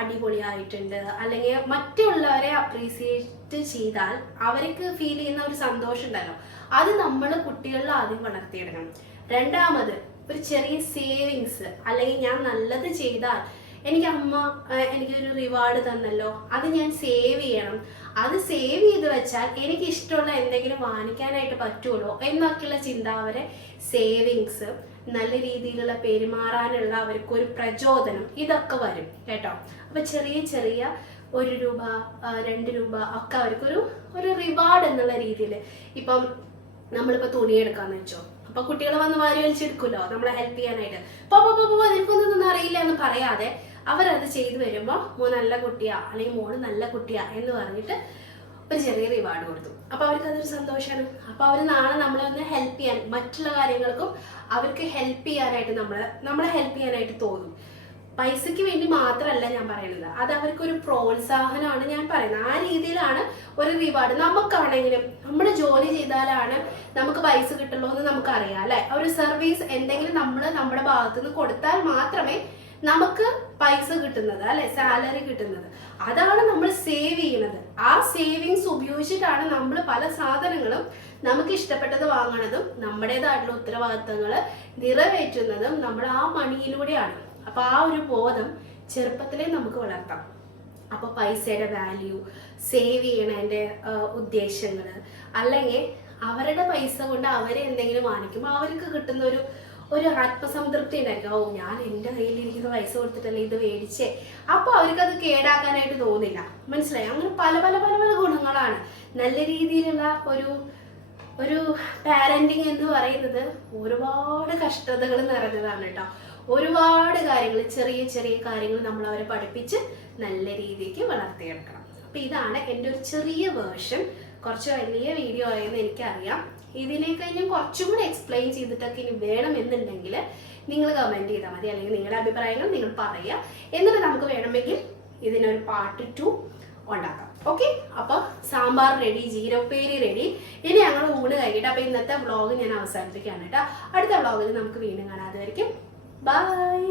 അടിപൊളിയായിട്ടുണ്ട്, അല്ലെങ്കിൽ മറ്റുള്ളവരെ അപ്രീസിയേറ്റ് ചെയ്താൽ അവർക്ക് ഫീൽ ചെയ്യുന്ന ഒരു സന്തോഷം ഉണ്ടല്ലോ, അത് നമ്മൾ കുട്ടികളിൽ ആദ്യം വളർത്തിയെടുക്കണം. രണ്ടാമത്, ഒരു ചെറിയ സേവിങ്സ്, അല്ലെങ്കിൽ ഞാൻ നല്ലത് ചെയ്താൽ എനിക്കൊരു റിവാർഡ് തന്നല്ലോ, അത് ഞാൻ സേവ് ചെയ്യണം. അത് സേവ് ചെയ്ത് വെച്ചാൽ എനിക്ക് ഇഷ്ടമുള്ള എന്തെങ്കിലും വാങ്ങിക്കാനായിട്ട് പറ്റുമല്ലോ എന്നൊക്കെയുള്ള ചിന്ത അവരെ സേവിങ്സ്, നല്ല രീതിയിലുള്ള പെരുമാറാനുള്ള അവർക്കൊരു പ്രചോദനം, ഇതൊക്കെ വരും കേട്ടോ. അപ്പൊ ചെറിയ ചെറിയ 1 രൂപ 2 രൂപ ഒക്കെ അവർക്കൊരു റിവാർഡ് എന്നുള്ള രീതിയിൽ. ഇപ്പം നമ്മളിപ്പോൾ തുണി എടുക്കാന്ന് വെച്ചോ, അപ്പൊ കുട്ടികൾ വന്ന് വാരി വലിച്ചെടുക്കുമല്ലോ നമ്മളെ ഹെൽപ്പ് ചെയ്യാനായിട്ട്. നിനക്കൊന്നും അറിയില്ല എന്ന് പറയാതെ അവരത് ചെയ്തു വരുമ്പോൾ മോൻ നല്ല കുട്ടിയാ അല്ലെങ്കിൽ മോള് നല്ല കുട്ടിയാ എന്ന് പറഞ്ഞിട്ട് ഒരു ചെറിയ റിവാർഡ് കൊടുത്തു. അപ്പൊ അവർക്ക് അതൊരു സന്തോഷമാണ്. അപ്പൊ അവർ നാളെ നമ്മളെ ഒന്ന് ഹെൽപ്പ് ചെയ്യാൻ, മറ്റുള്ള കാര്യങ്ങൾക്കും അവർക്ക് ഹെൽപ്പ് ചെയ്യാനായിട്ട് നമ്മളെ ഹെൽപ്പ് ചെയ്യാനായിട്ട് തോന്നും. പൈസക്ക് വേണ്ടി മാത്രമല്ല ഞാൻ പറയുന്നത്, അത് അവർക്കൊരു പ്രോത്സാഹനമാണ് ഞാൻ പറയുന്നത്. ആ രീതിയിലാണ് ഒരു റിവാർഡ്. നമുക്കാണെങ്കിലും നമ്മുടെ ജോലി ചെയ്താലാണ് നമുക്ക് പൈസ കിട്ടുള്ളൂ എന്ന് നമുക്കറിയാം അല്ലെ. ഒരു സർവീസ് എന്തെങ്കിലും നമ്മൾ നമ്മുടെ ഭാഗത്തുനിന്ന് കൊടുത്താൽ മാത്രമേ നമുക്ക് പൈസ കിട്ടുന്നത് അല്ലെ, സാലറി കിട്ടുന്നത്. അതാണ് നമ്മൾ സേവ് ചെയ്യുന്നത്. ആ സേവിങ്സ് ഉപയോഗിച്ചിട്ടാണ് നമ്മൾ പല സാധനങ്ങളും നമുക്ക് ഇഷ്ടപ്പെട്ടത് വാങ്ങണതും നമ്മുടേതായിട്ടുള്ള ഉത്തരവാദിത്തങ്ങൾ നിറവേറ്റുന്നതും നമ്മൾ ആ മണിയിലൂടെയാണ്. അപ്പൊ ആ ഒരു ബോധം ചെറുപ്പത്തിലേ നമുക്ക് വളർത്താം. അപ്പൊ പൈസയുടെ വാല്യൂ, സേവ് ചെയ്യണതിന്റെ ഉദ്ദേശങ്ങൾ, അല്ലെങ്കിൽ അവരുടെ പൈസ കൊണ്ട് അവരെ എന്തെങ്കിലും വാങ്ങിക്കുമ്പോൾ അവർക്ക് കിട്ടുന്ന ഒരു ആത്മസംതൃപ്തി ഉണ്ടായിരിക്കും. ഓ, ഞാൻ എൻ്റെ കയ്യിലിരിക്കുന്ന പൈസ കൊടുത്തിട്ടല്ലേ ഇത് മേടിച്ചേ. അപ്പൊ അവർക്കത് കേടാക്കാനായിട്ട് തോന്നില്ല. മനസ്സിലായി? അങ്ങനെ പല പല പല പല ഗുണങ്ങളാണ്. നല്ല രീതിയിലുള്ള ഒരു പാരന്റിങ് എന്ന് പറയുന്നത് ഒരുപാട് കഷ്ടതകൾ നിറഞ്ഞതാണ് കേട്ടോ. ഒരുപാട് കാര്യങ്ങൾ, ചെറിയ ചെറിയ കാര്യങ്ങൾ നമ്മൾ അവരെ പഠിപ്പിച്ച് നല്ല രീതിക്ക് വളർത്തിയെടുക്കണം. അപ്പൊ ഇതാണ് എൻ്റെ ഒരു ചെറിയ വേർഷൻ. കുറച്ച് വലിയ വീഡിയോ ആയെന്ന് എനിക്കറിയാം. ഇതിനേക്കാൾ ഞാൻ കുറച്ചും കൂടി എക്സ്പ്ലെയിൻ ചെയ്തിട്ടൊക്കെ ഇനി വേണമെന്നുണ്ടെങ്കിൽ നിങ്ങൾ കമൻറ്റ് ചെയ്താൽ മതി, അല്ലെങ്കിൽ നിങ്ങളുടെ അഭിപ്രായങ്ങൾ നിങ്ങൾ പറയുക. എന്നിട്ട് നമുക്ക് വേണമെങ്കിൽ ഇതിനൊരു പാർട്ട് 2 ഉണ്ടാക്കാം. ഓക്കെ, അപ്പൊ സാമ്പാർ റെഡി, ജീരകപ്പേരി റെഡി. ഇനി ഞങ്ങൾ ഊണ് കഴിഞ്ഞിട്ട് അപ്പൊ ഇന്നത്തെ വ്ളോഗ് ഞാൻ അവസാനിപ്പിക്കുകയാണ് കേട്ടോ. അടുത്ത വ്ളോഗിൽ നമുക്ക് വീണ്ടും കാണാതെ. ബൈ.